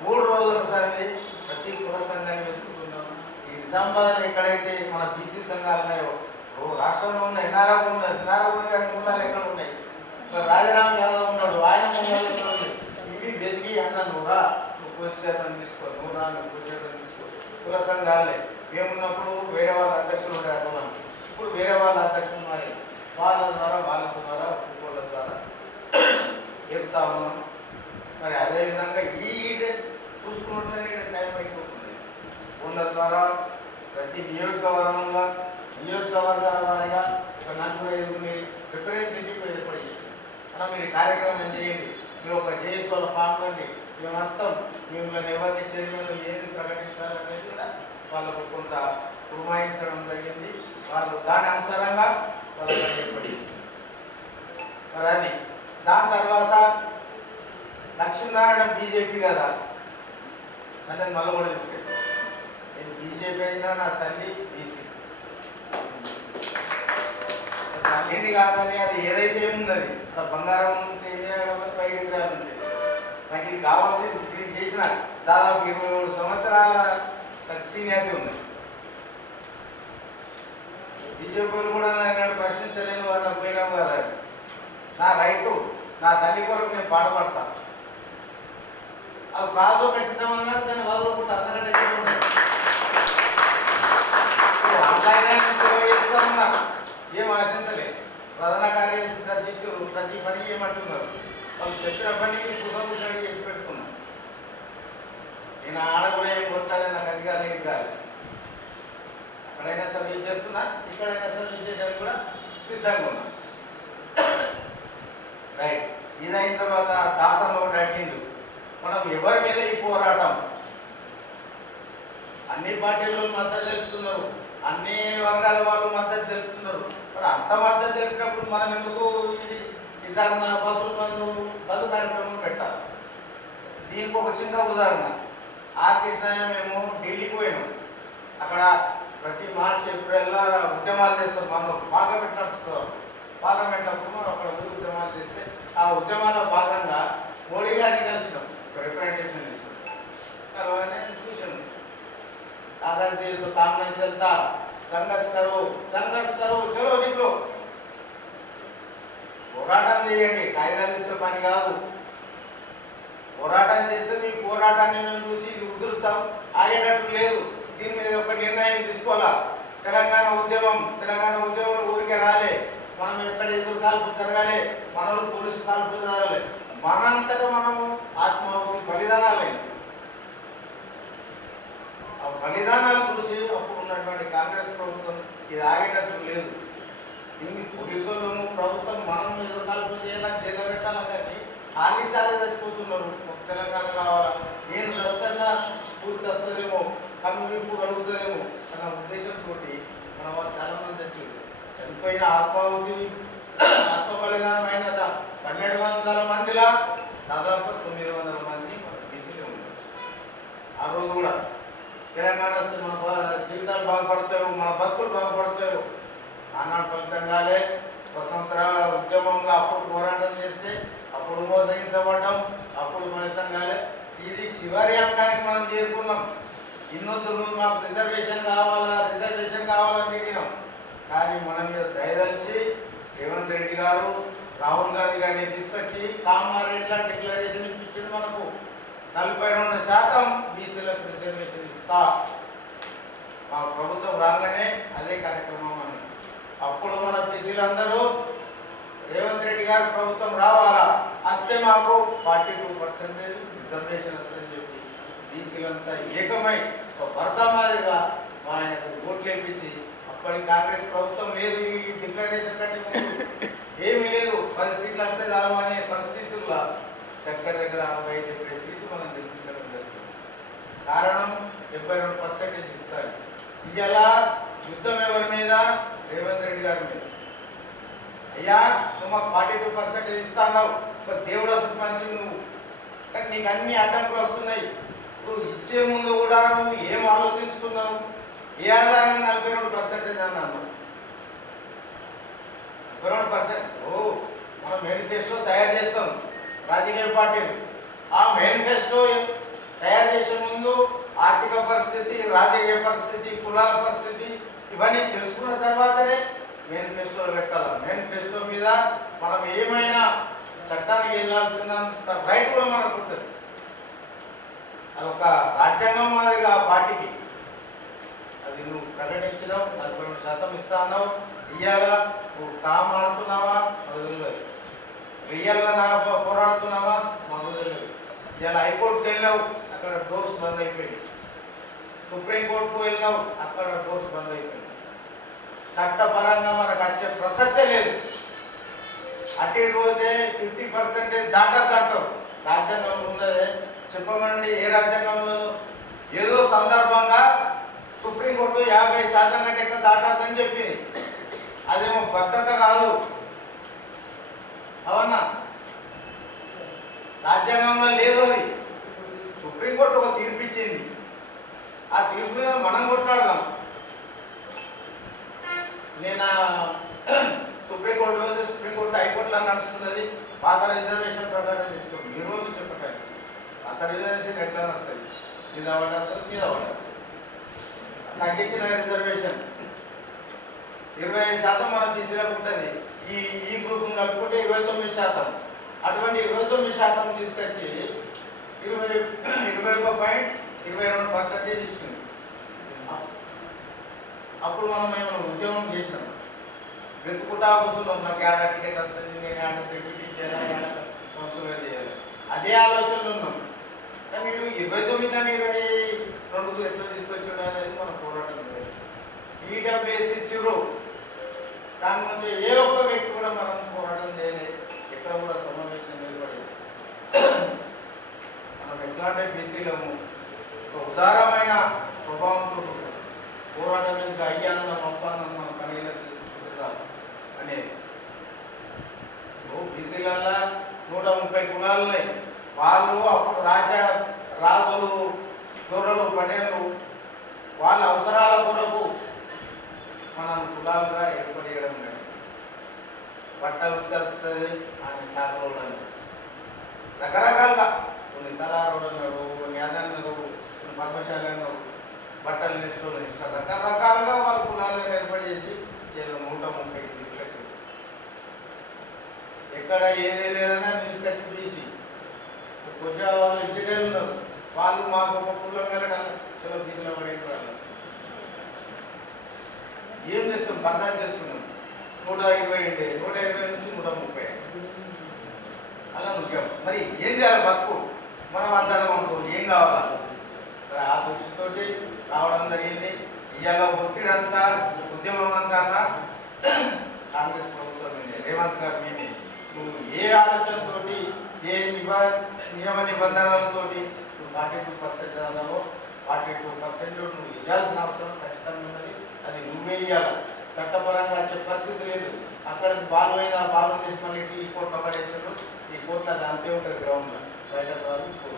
3 రోజుల సారి ప్రతి కుల సంఘాన్ని వెతుకుతున్నాం. ఈ నిజామాబాద్ ఎక్కడైతే మన బీసీ సంఘాలు ఉన్నాయో రాష్ట్రంలో ఉన్న ఎన్ఆర్ఓ గారి మూలాలు ఎక్కడ ఉన్నాయి, రాజారాం యాదవ్ ఉన్నాడు ఆయన మూలాలు ఎక్కడ ఉన్నాయి, ఇవి వెతికి అన్న నువ్వు కోచైర్మన్ తీసుకో, నువ్వు కోచైర్మన్ తీసుకో. కుల సంఘాలే మేమున్నప్పుడు వేరే వాళ్ళ అధ్యక్షులు ఉండేవాళ్ళం, ఇప్పుడు వేరే వాళ్ళ అధ్యక్షులు మరి వాళ్ళ ద్వారా వాళ్ళ ద్వారా చెప్తా ఉన్నాం. మరి అదేవిధంగా ఈ చూసుకున్నట్లనే టైం అయిపోతుంది. ఫోన్ల ద్వారా ప్రతి నియోజకవర్గాల వారిగా ఒక 4-5 రిప్రజెంటేటివ్ ఏర్పాటు చేశారు. మనం మీరు కార్యక్రమం చేయండి, మీరు ఒక జేఎస్ వాళ్ళ ఫామ్ కండి, మేము వస్తాం, మిమ్మల్ని ఎవరిని చైర్మన్ ఏది ప్రకటించాలనేది కూడా వాళ్ళకు కొంత పురమాయించడం జరిగింది. వాళ్ళు దాని అనుసారంగా వాళ్ళు ఏర్పాటు చేస్తారు. మరి అది దాని తర్వాత లక్ష్మీనారాయణ బీజేపీ కదా అంటే మళ్ళీ కూడా తీసుకొచ్చాను. నేను బీజేపీ అయినా నా తల్లి బీసీ తల్లిని కాదని అది ఏదైతే ఉన్నది బంగారం ఉంటే బయటికి రానుంటే నాకు ఇది కావాల్సింది దీనికి చేసిన దాదాపు 23 సంవత్సరాల సీనియారిటీ ఉంది. బీజేపీలు కూడా నన్ను ప్రశ్నించలేను వాళ్ళ పోయినావు కదా, నా రైటు నా తల్లి కొరకు నేను పాటుపడతాను. అది కాదు ఖచ్చితంగా అన్నాడు, దాన్ని వదలకుండా అందరికంటే ఆన్లైన్ సేవ చేస్తామన్నా ఏం ఆశించలేదు. ప్రధాన కార్యదర్శి దర్శించారు, ప్రతి పని ఏమంటున్నారు, వాళ్ళు చెప్పిన పనికి కుసంకుషాడు చేసి పెడుతున్నారు. నేను ఆడ కూడా ఏం కొట్టాలి, నాకు అది కాదు ఇది కాదు. అక్కడైనా సర్వీస్ చేస్తున్నా, ఇక్కడైనా సర్వీస్ చేయడానికి కూడా సిద్ధంగా ఉన్నా. రైట్, ఇది అయిన తర్వాత దాసంలో ఒకటి అడిగింది, మనం ఎవరి మీద ఈ పోరాటం? అన్ని పార్టీలు మద్దతు తెలుపుతున్నారు, అన్ని వర్గాల వాళ్ళు మద్దతు తెలుపుతున్నారు. మరి అంత మద్దతు తెలిపినప్పుడు మనం ఎందుకు ఇది ధర్నా బస్సుల బస్సు కార్యక్రమం పెట్టాలి? దీనికి ఒక చిన్న ఉదాహరణ, ఆర్కృష్ణయ్య మేము ఢిల్లీకి పోయినాం. అక్కడ ప్రతి మార్చి ఏప్రిల్లో ఉద్యమాలు చేస్తాం. మనం పార్లమెంట్ అప్పుడు మనం అక్కడ ఉద్యమాలు చేస్తే ఆ ఉద్యమాల్లో భాగంగా మోడీ గారిని కలిసినాం, రిప్రజెంటేషన్ తీసుకున్నాం. కలవనే చూసాను, आजाद दिल तो काम नहीं चलता, संघर्ष करो चलो निकलो, పోరాటం చేయండి, కాగితాలు ఇస్తే పని కాదు. పోరాటం చేస్తే మీ పోరాటాన్ని మేము చూసి ఉధృతం ఆగేటట్టు లేదు. దీని మీద ఒక నిర్ణయం తీసుకోవాలా. తెలంగాణ ఉద్యమం ఊరికే రాలే, మనం ఎక్కడ ఎదురు కాల్పు జరగాలి, మనలు పోలీసు కాల్పు జరగాలి, మనంతటా మనము ఆత్మాహుతి బలిదానాలైంది. ఆ బలిదానాలు చూసి అప్పుడు ఉన్నటువంటి కాంగ్రెస్ ప్రభుత్వం ఇది ఆగేటట్టు లేదు. దీన్ని పోలీసులను ప్రభుత్వం మనం ఎదురుకాల్పులు చేయాలా, జైలు పెట్టాలా, కానీ ఖాళీ చాలా చచ్చిపోతున్నారు. ఒక తెలంగాణ కావాలా, నేను వస్తున్నా స్ఫూర్తి వస్తుందేమో, కనువింపు కలుగుతుందేమో అన్న ఉద్దేశంతో మన వాళ్ళు చాలా మంది చనిపోయిన ఆత్మ బలిదానం అయిన 1200 మందిలా దాదాపు 900 మంది మన బీసీలో ఉన్నారు. ఆ రోజు కూడా తెలంగాణ వస్తే మన జీవితాలు బాగుపడతాయో, మన బతుకులు బాగుపడతాయో. ఆనాడు ఫలితంగానే స్వతంత్ర ఉద్యమంగా అప్పుడు పోరాటం చేస్తే అప్పుడు మోసగించబడ్డాం, అప్పుడు ఫలితంగానే ఇది చివరి అంకానికి మనం చేరుకున్నాం. ఇన్నొద్దులు మాకు రిజర్వేషన్ కావాలని తిరిగినాం. కానీ మన మీద దయదలిచి రేవంత్ రెడ్డి గారు, రాహుల్ గాంధీ గారిని తీసుకొచ్చి కామారెడ్డిలో డిక్లరేషన్ ఇప్పించింది. మనకు 42% బీసీలకు రిజర్వేషన్ ఇస్తా. మా ప్రభుత్వం రాగానే అదే కార్యక్రమం అని. అప్పుడు మన బీసీలందరూ రేవంత్ రెడ్డి గారు ప్రభుత్వం రావాలా, వస్తే మాకు 42% రిజర్వేషన్ వస్తుందని చెప్పి బీసీలంతా ఏకమై ఒక భర్తమాదిగా ఆయనకు ఓట్లు వేయించి, అప్పటి కాంగ్రెస్ ప్రభుత్వం లేదు, ఈ డిక్లరేషన్ కంటే ముందు ఏమీ లేదు, 10 సీట్లు వస్తే చాలు అనే పరిస్థితుల్లో దగ్గర 60-70 సీట్లు మనం గెలిపించడం జరిగింది. కారణం 72% ఇస్తారు. ఇలా యుద్ధం ఎవరి మీద? రేవంత్ రెడ్డి గారి మీద. అయ్యా నువ్వు మాకు 42% ఇస్తావు, ఒక దేవుడు అసలు మనిషి నువ్వు, కానీ నీకు అన్ని అడ్డంకులు వస్తున్నాయి. నువ్వు ఇచ్చే ముందు కూడా నువ్వు ఏం ఆలోచించుకున్నావు? ఏ ఆధారంగా 42% అన్నాను. 42% మనం మేనిఫెస్టో తయారు చేస్తాం రాజకీయ పార్టీలు. ఆ మేనిఫెస్టో తయారు చేసే ముందు ఆర్థిక పరిస్థితి, రాజకీయ పరిస్థితి, కులాల పరిస్థితి ఇవన్నీ తెలుసుకున్న తర్వాతనే మేనిఫెస్టోలు పెట్టాలి. మేనిఫెస్టో మీద మనం ఏమైనా చట్టానికి వెళ్ళాల్సినంత రైట్ కూడా మనకు ఉంటుంది. అదొక రాజ్యాంగం మాదిరిగా పార్టీకి. అది నువ్వు ప్రకటించినావు, 42% ఇస్తా అన్నావు, ఇయ్యాలా నువ్వు కామ్ ఆడుతున్నావా అది తెలియదు, రియల్గా నా పోరాడుతున్నావా మాకు తెలియదు. ఇలా హైకోర్టుకి వెళ్ళావు, అక్కడ డోర్స్ బంద్ అయిపోయింది. సుప్రీంకోర్టుకు వెళ్ళినాం, అక్కడ డోర్స్ బంద్ అయిపోయింది. చట్టపరంగా మనకు వచ్చే ప్రసక్తే లేదు. అటు ఇటు పోతే 50% దాటారు. రాజ్యాంగంలో ఉన్నదే చెప్పమండి, ఏ రాజ్యాంగంలో ఏదో సందర్భంగా సుప్రీంకోర్టు 50% కంటే ఎక్కువ దాటాదని చెప్పింది. అదేమో భద్రత కాదు. అవునా? రాజ్యాంగంలో లేదు. అది సుప్రీంకోర్టు ఒక తీర్పు ఇచ్చింది. ఆ తీర్పు మీద మనం కొట్లాడదాం. నేను సుప్రీంకోర్టు హైకోర్టులో నడుస్తున్నది. పాత రిజర్వేషన్ ప్రకారం తీసుకోండి. ఈ రోజు చెప్పకండి పాత రిజర్వేషన్ ఎట్లా వస్తుంది, మీద ఒకటి వస్తుంది, మీద ఒకటి వస్తుంది. తగ్గించిన రిజర్వేషన్ 25% మన బీసీలకు ఉంటుంది. ఈ గ్రూప్ కలుపుకుంటే 29%. అటువంటి 29% తీసుకొచ్చి 21.22% ఇచ్చింది. అప్పుడు మనం ఏమైనా ఉద్యోగం చేసినాం, వెతుకుంటా కూర్చున్నాం. నాకు ఏడ టికెట్ వస్తుంది, నేను ఏడ డిప్యూటీ చేయాలి, ఏడ కౌన్సిలర్ చేయాలి, అదే ఆలోచనలు ఉన్నాం. కానీ వీడు 29 అని 22 ఎట్లా తీసుకొచ్చాడు అనేది మన పోరాటం లేదు. ఈడబ్ల్యూఎస్ ఇచ్చారు, దాని నుంచి ఏ ఒక్క వ్యక్తి కూడా మనం పోరాటం చేయలేదు. ఎక్కడ కూడా సమావేశం ఏర్పడేది. మనం ఎట్లా అంటే బీసీలము ఒక ఉదారమైన స్వభావంతో పోరాటం ఎందుకు అయ్యానన్న ఒప్పందం మనం పనిలో తీసుకుంటాం అనేది. బీసీలలో 130 కులాలు ఉన్నాయి. వాళ్ళు అప్పుడు రాజులు, దొరలు, పటేళ్ళు వాళ్ళ అవసరాల కొరకు మనం కులాలుగా ఏర్పడేయడం లేదు. బట్టలు తెలుస్తుంది, ఆయన చేపలు రకరకాలుగా కొన్ని తలారోడు అన్నారు, కొన్ని అదన్నారు, కొన్ని పద్మశాలి అన్నారు, బట్టలు వేసుకోవాలి. రకరకాలుగా వాళ్ళ కులాలను ఏర్పడేసి 130 తీసుకొచ్చింది. ఎక్కడ ఏదే లేదన్నా తీసుకొచ్చి బీసీ కొంచెం వాళ్ళు ఎడ్యుకేషన్ ఉన్నారు. వాళ్ళు మాకు ఒక కులం కలగడం చలో బీసీలో పడేవాళ్ళు. ఏం చేస్తాం? బర్దాలు చేస్తున్నాం. 120 ఉంటే 120 నుంచి 130 అలా ముఖ్యం. మరి ఏం చేయాలి? బతుకు మనం అందరం అనుకో ఏం కావాలా? ఆ దృష్టితోటి రావడం జరిగింది. ఇవాళ ఒత్తిడంతా, ఉద్యమం అంతా కాంగ్రెస్ ప్రభుత్వం మీద, రేవంత్ గారు మేమే. నువ్వు ఏ ఆలోచనతోటి, ఏ నియమ నిబంధనలతో 42% అన్నావో 42% నువ్వు ఇవ్వాల్సిన అవసరం ఖచ్చితంగా ఉన్నది. అది నువ్వే ఇవ్వాలి. చట్టపరంగా వచ్చే పరిస్థితి లేదు. అక్కడికి బాలు తీసుకొని ఈ కోర్టులో పడేసారు. ఈ కోర్టులో అది అంతే ఉంటుంది. గ్రౌండ్లో బయట వాళ్ళు ఇప్పుడు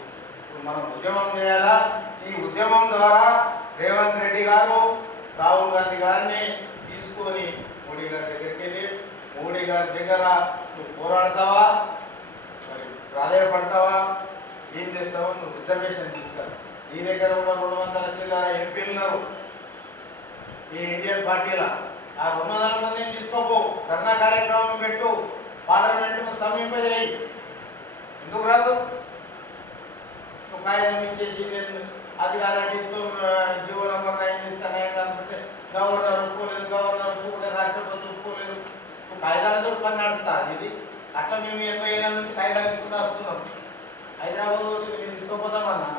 మనం ఉద్యమం చేయాలా. ఈ ఉద్యమం ద్వారా రేవంత్ రెడ్డి గారు రాహుల్ గాంధీ గారిని తీసుకొని మోడీ గారి దగ్గరికి వెళ్ళి, మోడీ గారి దగ్గర నువ్వు పోరాడతావా, మరి ప్రాధాయపడతావా, ఏం చేస్తావో నువ్వు రిజర్వేషన్ తీసుకురా. నీ దగ్గర కూడా 200 చిల్లర ఎంపీలు ఉన్నారు ఈ ఇండియన్ పార్టీలో. ఆ 200 మందిని తీసుకోపో, ధర్నా కార్యక్రమం పెట్టు, పార్లమెంటును సమీపజేయి. ఎందుకు రాదు? నువ్వు కాగితం ఇచ్చేసి నేను అది కాదండి జీవో నంబర్ 9 తీసుకొని కాకపోతే గవర్నర్ ఒప్పుకోలేదు, గవర్నర్ ఒప్పుకుంటే రాష్ట్రపతి ఒప్పుకోలేదు. నువ్వు కాగితాలతో పని నడుస్తా. ఇది అట్లా మేము 80 ఏళ్ళ నుంచి కాగితాలు తీసుకుంటూ వస్తున్నాం. హైదరాబాద్ నేను తీసుకోపోతామన్నా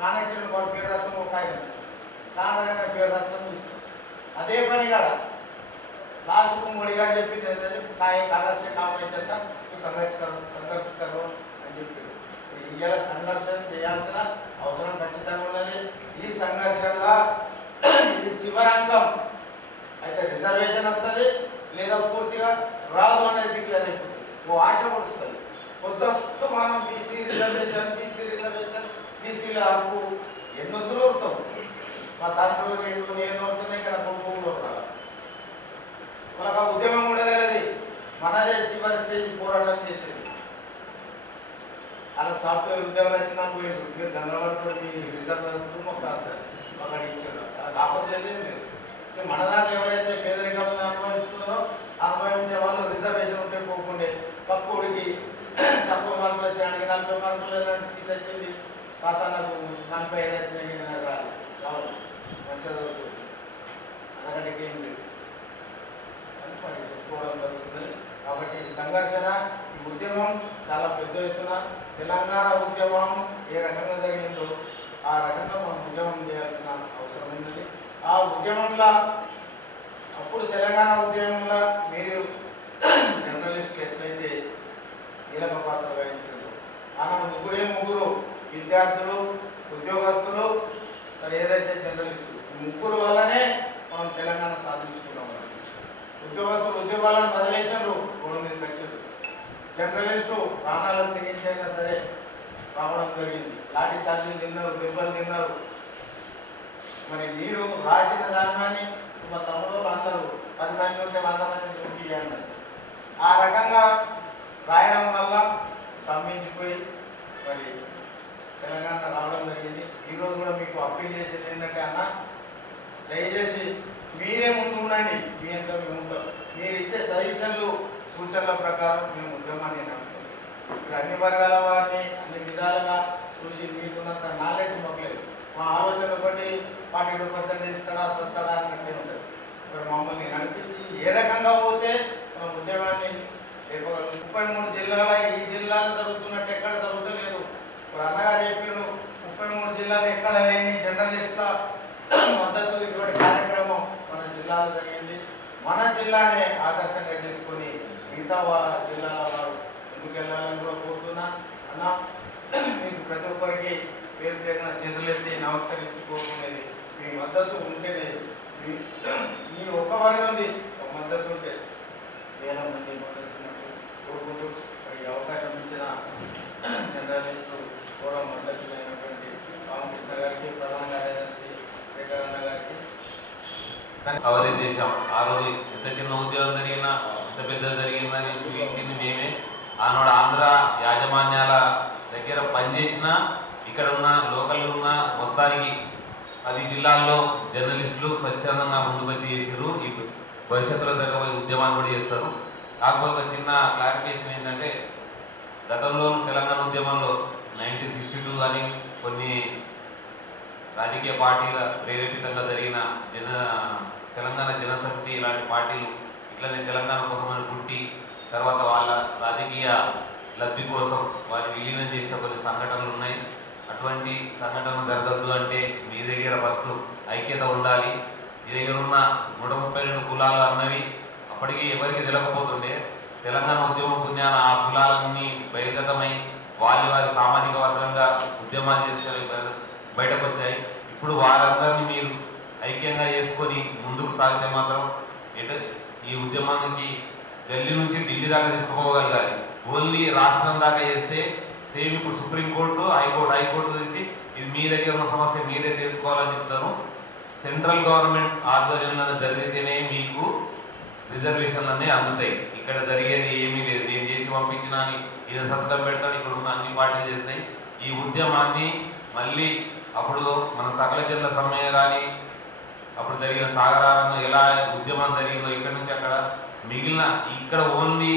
కానెక్షన్ వాడు పేరు రాష్ట్రం ఒక కాగితం ఇస్తాం, కానగా పేరు రాష్ట్రం ఇస్తాం. అదే పని కాడ లాస్ట్కు మోడీ గారు చెప్పింది ఏంటంటే కాగస్తే కామేంత సంఘర్షకరు అని చెప్పారు. ఇవాళ సంఘర్షణ చేయాల్సిన అవసరం ఖచ్చితంగా ఉన్నది. ఈ సంఘర్షణలో ఇది చివరంగం అయితే రిజర్వేషన్ వస్తుంది లేదా పూర్తిగా రాదు అనేది డిక్లేర్ అయిపోతుంది. ఓ ఆశ పడుస్తుంది. కొద్దిస్తూ మనం బీసీ రిజర్వేషన్ బీసీల హక్కు ఎన్నో దూరుతాం. మా తండ్రి రెండు నేను అవుతున్నాయి కదా, కొడుకు వాళ్ళకి ఆ ఉద్యమం కూడా తెలియదు. మనదే చివరి స్టేజ్ పోరాటం చేసేది. అలా సాఫ్ట్వేర్ ఉద్యోగాలు వచ్చినా పోయేది. మీరు గంగవరంతో మీ రిజర్వేషన్ మాకు ఇచ్చారు. అలా కాకపోతే లేదు. మన దాంట్లో ఎవరైతే పేదరికంలో అనుభవిస్తున్నారో అనుభవించే వాళ్ళు రిజర్వేషన్ ఉంటే పోకుండే. పక్కుడికి తక్కువ మార్కులు వచ్చాయడానికి 40 మార్కులు సీట్ వచ్చింది. పాత నాకు 45 వచ్చినాయి, నాకు రాలేదు. రావాలి మంచి చదువుతుంది, అదొకటికి ఏం లేదు అని మనం చెప్పుకోవడం జరుగుతుంది. కాబట్టి ఈ సంఘర్షణ, ఈ ఉద్యమం చాలా పెద్ద ఎత్తున తెలంగాణ ఉద్యమం ఏ రకంగా జరిగిందో ఆ రకంగా మనం ఉద్యమం చేయాల్సిన అవసరం ఉన్నది. ఆ ఉద్యమంలో అప్పుడు తెలంగాణ ఉద్యమంలో మీరు జర్నలిస్టులు ఎట్లయితే కీలక పాత్ర వహించారు, ఆనాడు ముగ్గురు విద్యార్థులు, ఉద్యోగస్తులు, మరి ఏదైతే జర్నలిస్టులు, ఈ ముగ్గురు వల్లనే మనం తెలంగాణ సాధించుకున్నాం. ఉద్యోగస్తులు ఉద్యోగాలను వదిలేసారు, రోడ్డు మీదకి వచ్చారు. జర్నలిస్టులు ప్రాణాలను తెగించైనా సరే రావడం జరిగింది. లాఠీ చార్జీలు తిన్నారు, దెబ్బలు తిన్నారు. మరి మీరు రాసిన దాన్ని మా తమ్ముడు అందరూ 10 మంది ఉంటే 100 మంది చూపించారు. ఆ రకంగా రాయడం వల్ల స్తంభించిపోయి మరి తెలంగాణ రావడం జరిగింది. ఈరోజు కూడా మీకు అప్పీల్ చేసేది ఏంటంటే అన్న, దయచేసి మీరే ముందు ఉండండి. మీ ఎంత మేము ఉంటాం. మీరు ఇచ్చే సజెషన్లు, సూచనల ప్రకారం మేము ఉద్యమాన్ని నడుపుతాం. ఇప్పుడు అన్ని వర్గాల వారిని అన్ని విధాలుగా చూసి మీకున్నంత నాలెడ్జ్ మొక్కలేదు. మా ఆలోచన బట్టి 42% ఇస్తాడా వస్తాడా అన్నట్టే ఉంటుంది. ఇప్పుడు మమ్మల్ని నడిపించి ఏ రకంగా పోతే మన ఉద్యమాన్ని 33 జిల్లాల ఈ జిల్లాలో జరుగుతున్నట్టు ఎక్కడ జరుగుతలేదు. ఇప్పుడు అన్నగారు చెప్పారు 33 జిల్లాలు ఎక్కడ లేని జర్నలిస్టుల మద్దతు ఇటువంటి కార్యక్రమం మన జిల్లాలో జరిగింది. మన జిల్లానే ఆదర్శంగా చేసుకొని మిగతా జిల్లాల వారు ముందుకెళ్ళాలని కూడా కోరుతున్నా. అన్న, మీకు ప్రతి ఒక్కరికి పేరు పేరున చేతులెత్తి నమస్కరించి కోరుకునేది మీ మద్దతు ఉంటేనే, మీ ఒక్క వర్గం ఉంది మద్దతు ఉంటే వేల మంది మద్దతు ఉన్నట్టు కోరుకుంటూ ఈ అవకాశం ఇచ్చిన జర్నలిస్టు కూడా మద్దతు అయినటువంటి రామకృష్ణ గారికి, ప్రధాన కార్యదర్శి శేఖరన్న గారికి కవరేజ్ చేశాం. ఆ రోజు ఎంత చిన్న ఉద్యోగం జరిగినా, ఎంత పెద్ద జరిగిందని చూపించింది మేమే. ఆనాడు ఆంధ్ర యాజమాన్యాల దగ్గర పనిచేసిన ఇక్కడ ఉన్న లోకల్ ఉన్న మొత్తానికి 10 జిల్లాల్లో జర్నలిస్టులు స్వచ్ఛందంగా ముందుకొచ్చి చేసారు. ఈ భవిష్యత్తులో జరగబోయే ఉద్యమాన్ని కూడా చేస్తారు. కాకపోతే ఒక చిన్న క్లారిఫికేషన్ ఏంటంటే, గతంలో తెలంగాణ ఉద్యమంలో 1962 అని కొన్ని రాజకీయ పార్టీల ప్రేరేపితంగా జరిగిన తెలంగాణ జనసమితి ఇలాంటి పార్టీలు ఇట్లనే తెలంగాణ కోసమని పుట్టి తర్వాత వాళ్ళ రాజకీయ లబ్ధి కోసం వారిని విలీనం చేసిన కొన్ని సంఘటనలు ఉన్నాయి. అటువంటి సంఘటనలు జరగద్దు అంటే మీ దగ్గర ఫస్ట్ ఐక్యత ఉండాలి. మీ దగ్గర ఉన్న 132 కులాలు అన్నవి అప్పటికి ఎవరికి తెలియకపోతుండే తెలంగాణ ఉద్యమం పుణ్యాన ఆ కులాలన్నీ బహిర్గతమై వారి సామాజిక వర్గంగా ఉద్యమాలు చేస్తే బయటకు వచ్చాయి. ఇప్పుడు వారందరినీ మీరు ఐక్యంగా చేసుకొని ముందుకు సాగితే మాత్రం ఈ ఉద్యమానికి ఢిల్లీ నుంచి ఢిల్లీ దాకా తీసుకుపోగలగాలి. ఓన్లీ రాష్ట్రం దాకా చేస్తే సేమ్ ఇప్పుడు సుప్రీంకోర్టు, హైకోర్టు తెచ్చి ఇది మీ దగ్గర ఉన్న సమస్య మీరే తెలుసుకోవాలని చెప్తాను. సెంట్రల్ గవర్నమెంట్ ఆధ్వర్యంలో జరిగితేనే మీకు రిజర్వేషన్లన్నీ అందుతాయి. ఇక్కడ జరిగేది ఏమీ లేదు. నేను చేసి పంపించినా ఇది సంతకం పెడతాను, ఇక్కడ ఉన్న అన్ని పార్టీలు చేస్తాయి. ఈ ఉద్యమాన్ని మళ్ళీ అప్పుడు మన సకల జిల్లా సమ్మె కానీ అప్పుడు జరిగిన సాగరాలను ఎలా ఉద్యమం జరిగిందో ఇక్కడ నుంచి అక్కడ మిగిలిన ఇక్కడ ఓన్లీ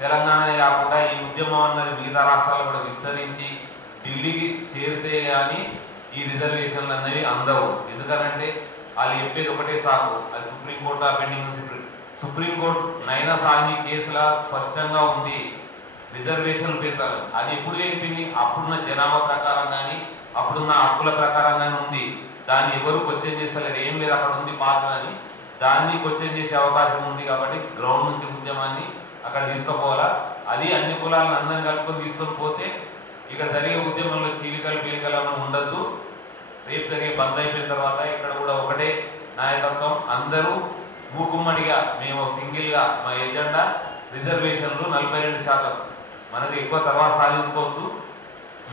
తెలంగాణ కాకుండా ఈ ఉద్యమం అన్నది మిగతా రాష్ట్రాలు కూడా విస్తరించి ఢిల్లీకి చేరితే కానీ ఈ రిజర్వేషన్లు అనేవి అందవు. ఎందుకనంటే వాళ్ళు చెప్పేది ఒకటే సాకు, అది సుప్రీంకోర్టు పెండింగ్ సుప్రీంకోర్టు నైనా సాగి కేసులా స్పష్టంగా ఉంది రిజర్వేషన్లు పెంచాలి. అది ఎప్పుడు చెప్పింది? అప్పుడున్న జనాభా ప్రకారం కానీ అప్పుడున్న హక్కుల ప్రకారంగానే ఉంది. దాన్ని ఎవరు క్వశ్చన్ చేస్తలేరు. ఏం లేదు, అక్కడ ఉంది పాతదని. దాన్ని క్వశ్చన్ చేసే అవకాశం ఉంది కాబట్టి గ్రౌండ్ నుంచి ఉద్యమాన్ని అక్కడ తీసుకుపోవాలా. అది అన్ని కులాలను అందరిని కలుపుకొని తీసుకొని పోతే ఇక్కడ జరిగే ఉద్యమంలో చీలికలు ఉండద్దు. రేపు జరిగే బంద్ అయిపోయిన తర్వాత ఇక్కడ కూడా ఒకటే నాయకత్వం, అందరూ మూకుమ్మడిగా మేము సింగిల్గా మా ఎజెండా రిజర్వేషన్లు 42%. మనది ఎక్కువ తర్వాత సాధించుకోవచ్చు.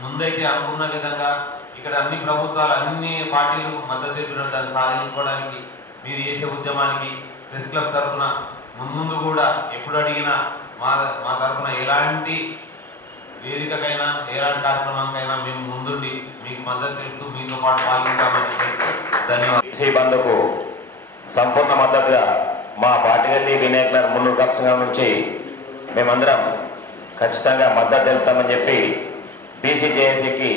ముందైతే అనుకున్న విధంగా ఇక్కడ అన్ని ప్రభుత్వాలు అన్ని పార్టీలు మద్దతు తెలిపిన దాన్ని సాధించుకోవడానికి మీరు చేసే ఉద్యమానికి ప్రెస్ క్లబ్ తరఫున ముందు కూడా ఎప్పుడు అడిగినా మా తరఫున ఎలాంటి వేదికకైనా ఎలాంటి కార్యక్రమానికైనా మేము ముందుండి మీకు మద్దతు తెలుపుతూ మీతో పాటు పాల్గొంటామని ధన్యవాదాలు. బంద్కు సంపూర్ణ మద్దతుగా మా పార్టీ వినాయక్ నగర్ మున్నూరు కప్ సంఘం నుంచి మేమందరం ఖచ్చితంగా మద్దతు తెలుపుతామని చెప్పి బీసీజేఏసీకి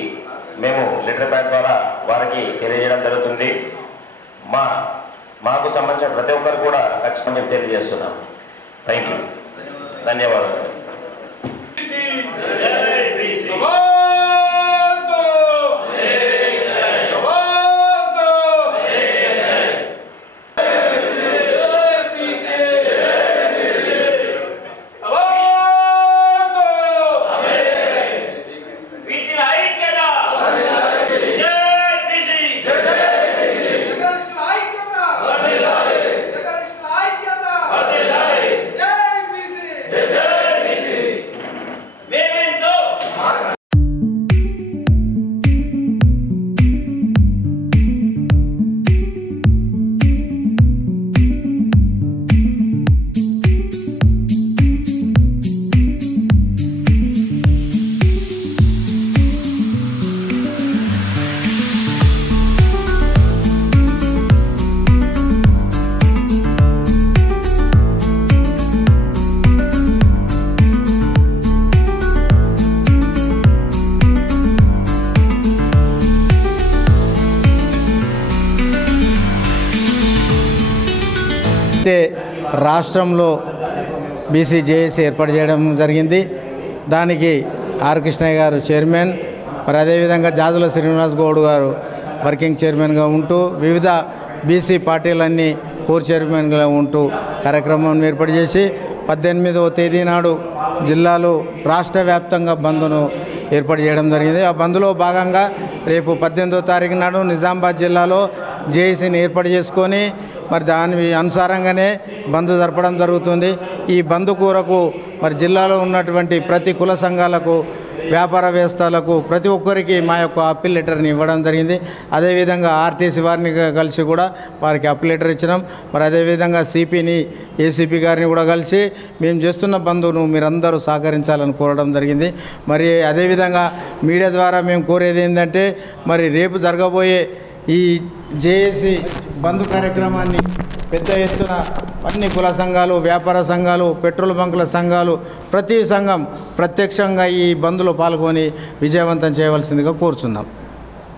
మేము లెటర్ ప్యాడ్ ద్వారా వారికి తెలియజేయడం జరుగుతుంది. మాకు సంబంధించిన ప్రతి ఒక్కరు కూడా ఖచ్చితంగా తెలియజేస్తున్నాం. థ్యాంక్ యూ, ధన్యవాదాలు. అయితే రాష్ట్రంలో బీసీ జేఏసీ ఏర్పాటు చేయడం జరిగింది. దానికి ఆర్ కృష్ణయ్య గారు చైర్మన్, మరి అదేవిధంగా జాజుల శ్రీనివాస్ గౌడ్ గారు వర్కింగ్ చైర్మన్గా ఉంటూ వివిధ బీసీ పార్టీలన్నీ కోర్ చైర్మన్గా ఉంటూ కార్యక్రమం ఏర్పాటు చేసి 18వ తేదీ నాడు జిల్లాలో రాష్ట్ర వ్యాప్తంగా బంద్ను ఏర్పాటు చేయడం జరిగింది. ఆ బంద్లో భాగంగా రేపు 18వ తారీఖు నాడు నిజామాబాద్ జిల్లాలో జేఏసీని ఏర్పాటు చేసుకొని మరి దాని అనుసారంగానే బంద్ జరపడం జరుగుతుంది. ఈ బంద్ కొరకు మరి జిల్లాలో ఉన్నటువంటి ప్రతి కుల సంఘాలకు, వ్యాపార వ్యవస్థలకు ప్రతి ఒక్కరికి మా యొక్క అప్పీల్ లెటర్ని ఇవ్వడం జరిగింది. అదేవిధంగా ఆర్టీసీ వారిని కలిసి కూడా వారికి అప్పీల్ లెటర్ ఇచ్చినాం. మరి అదేవిధంగా సిపిని, ఏసీపీ గారిని కూడా కలిసి మేము చేస్తున్న బంధువును మీరందరూ సహకరించాలని కోరడం జరిగింది. మరి అదేవిధంగా మీడియా ద్వారా మేము కోరేది ఏంటంటే మరి రేపు జరగబోయే ఈ జేఏసీ బంద్ కార్యక్రమాన్ని పెద్ద ఎత్తున అన్ని కుల సంఘాలు, వ్యాపార సంఘాలు, పెట్రోల్ బంకుల సంఘాలు, ప్రతి సంఘం ప్రత్యక్షంగా ఈ బంద్లో పాల్గొని విజయవంతం చేయవలసిందిగా కోరుచున్నాం.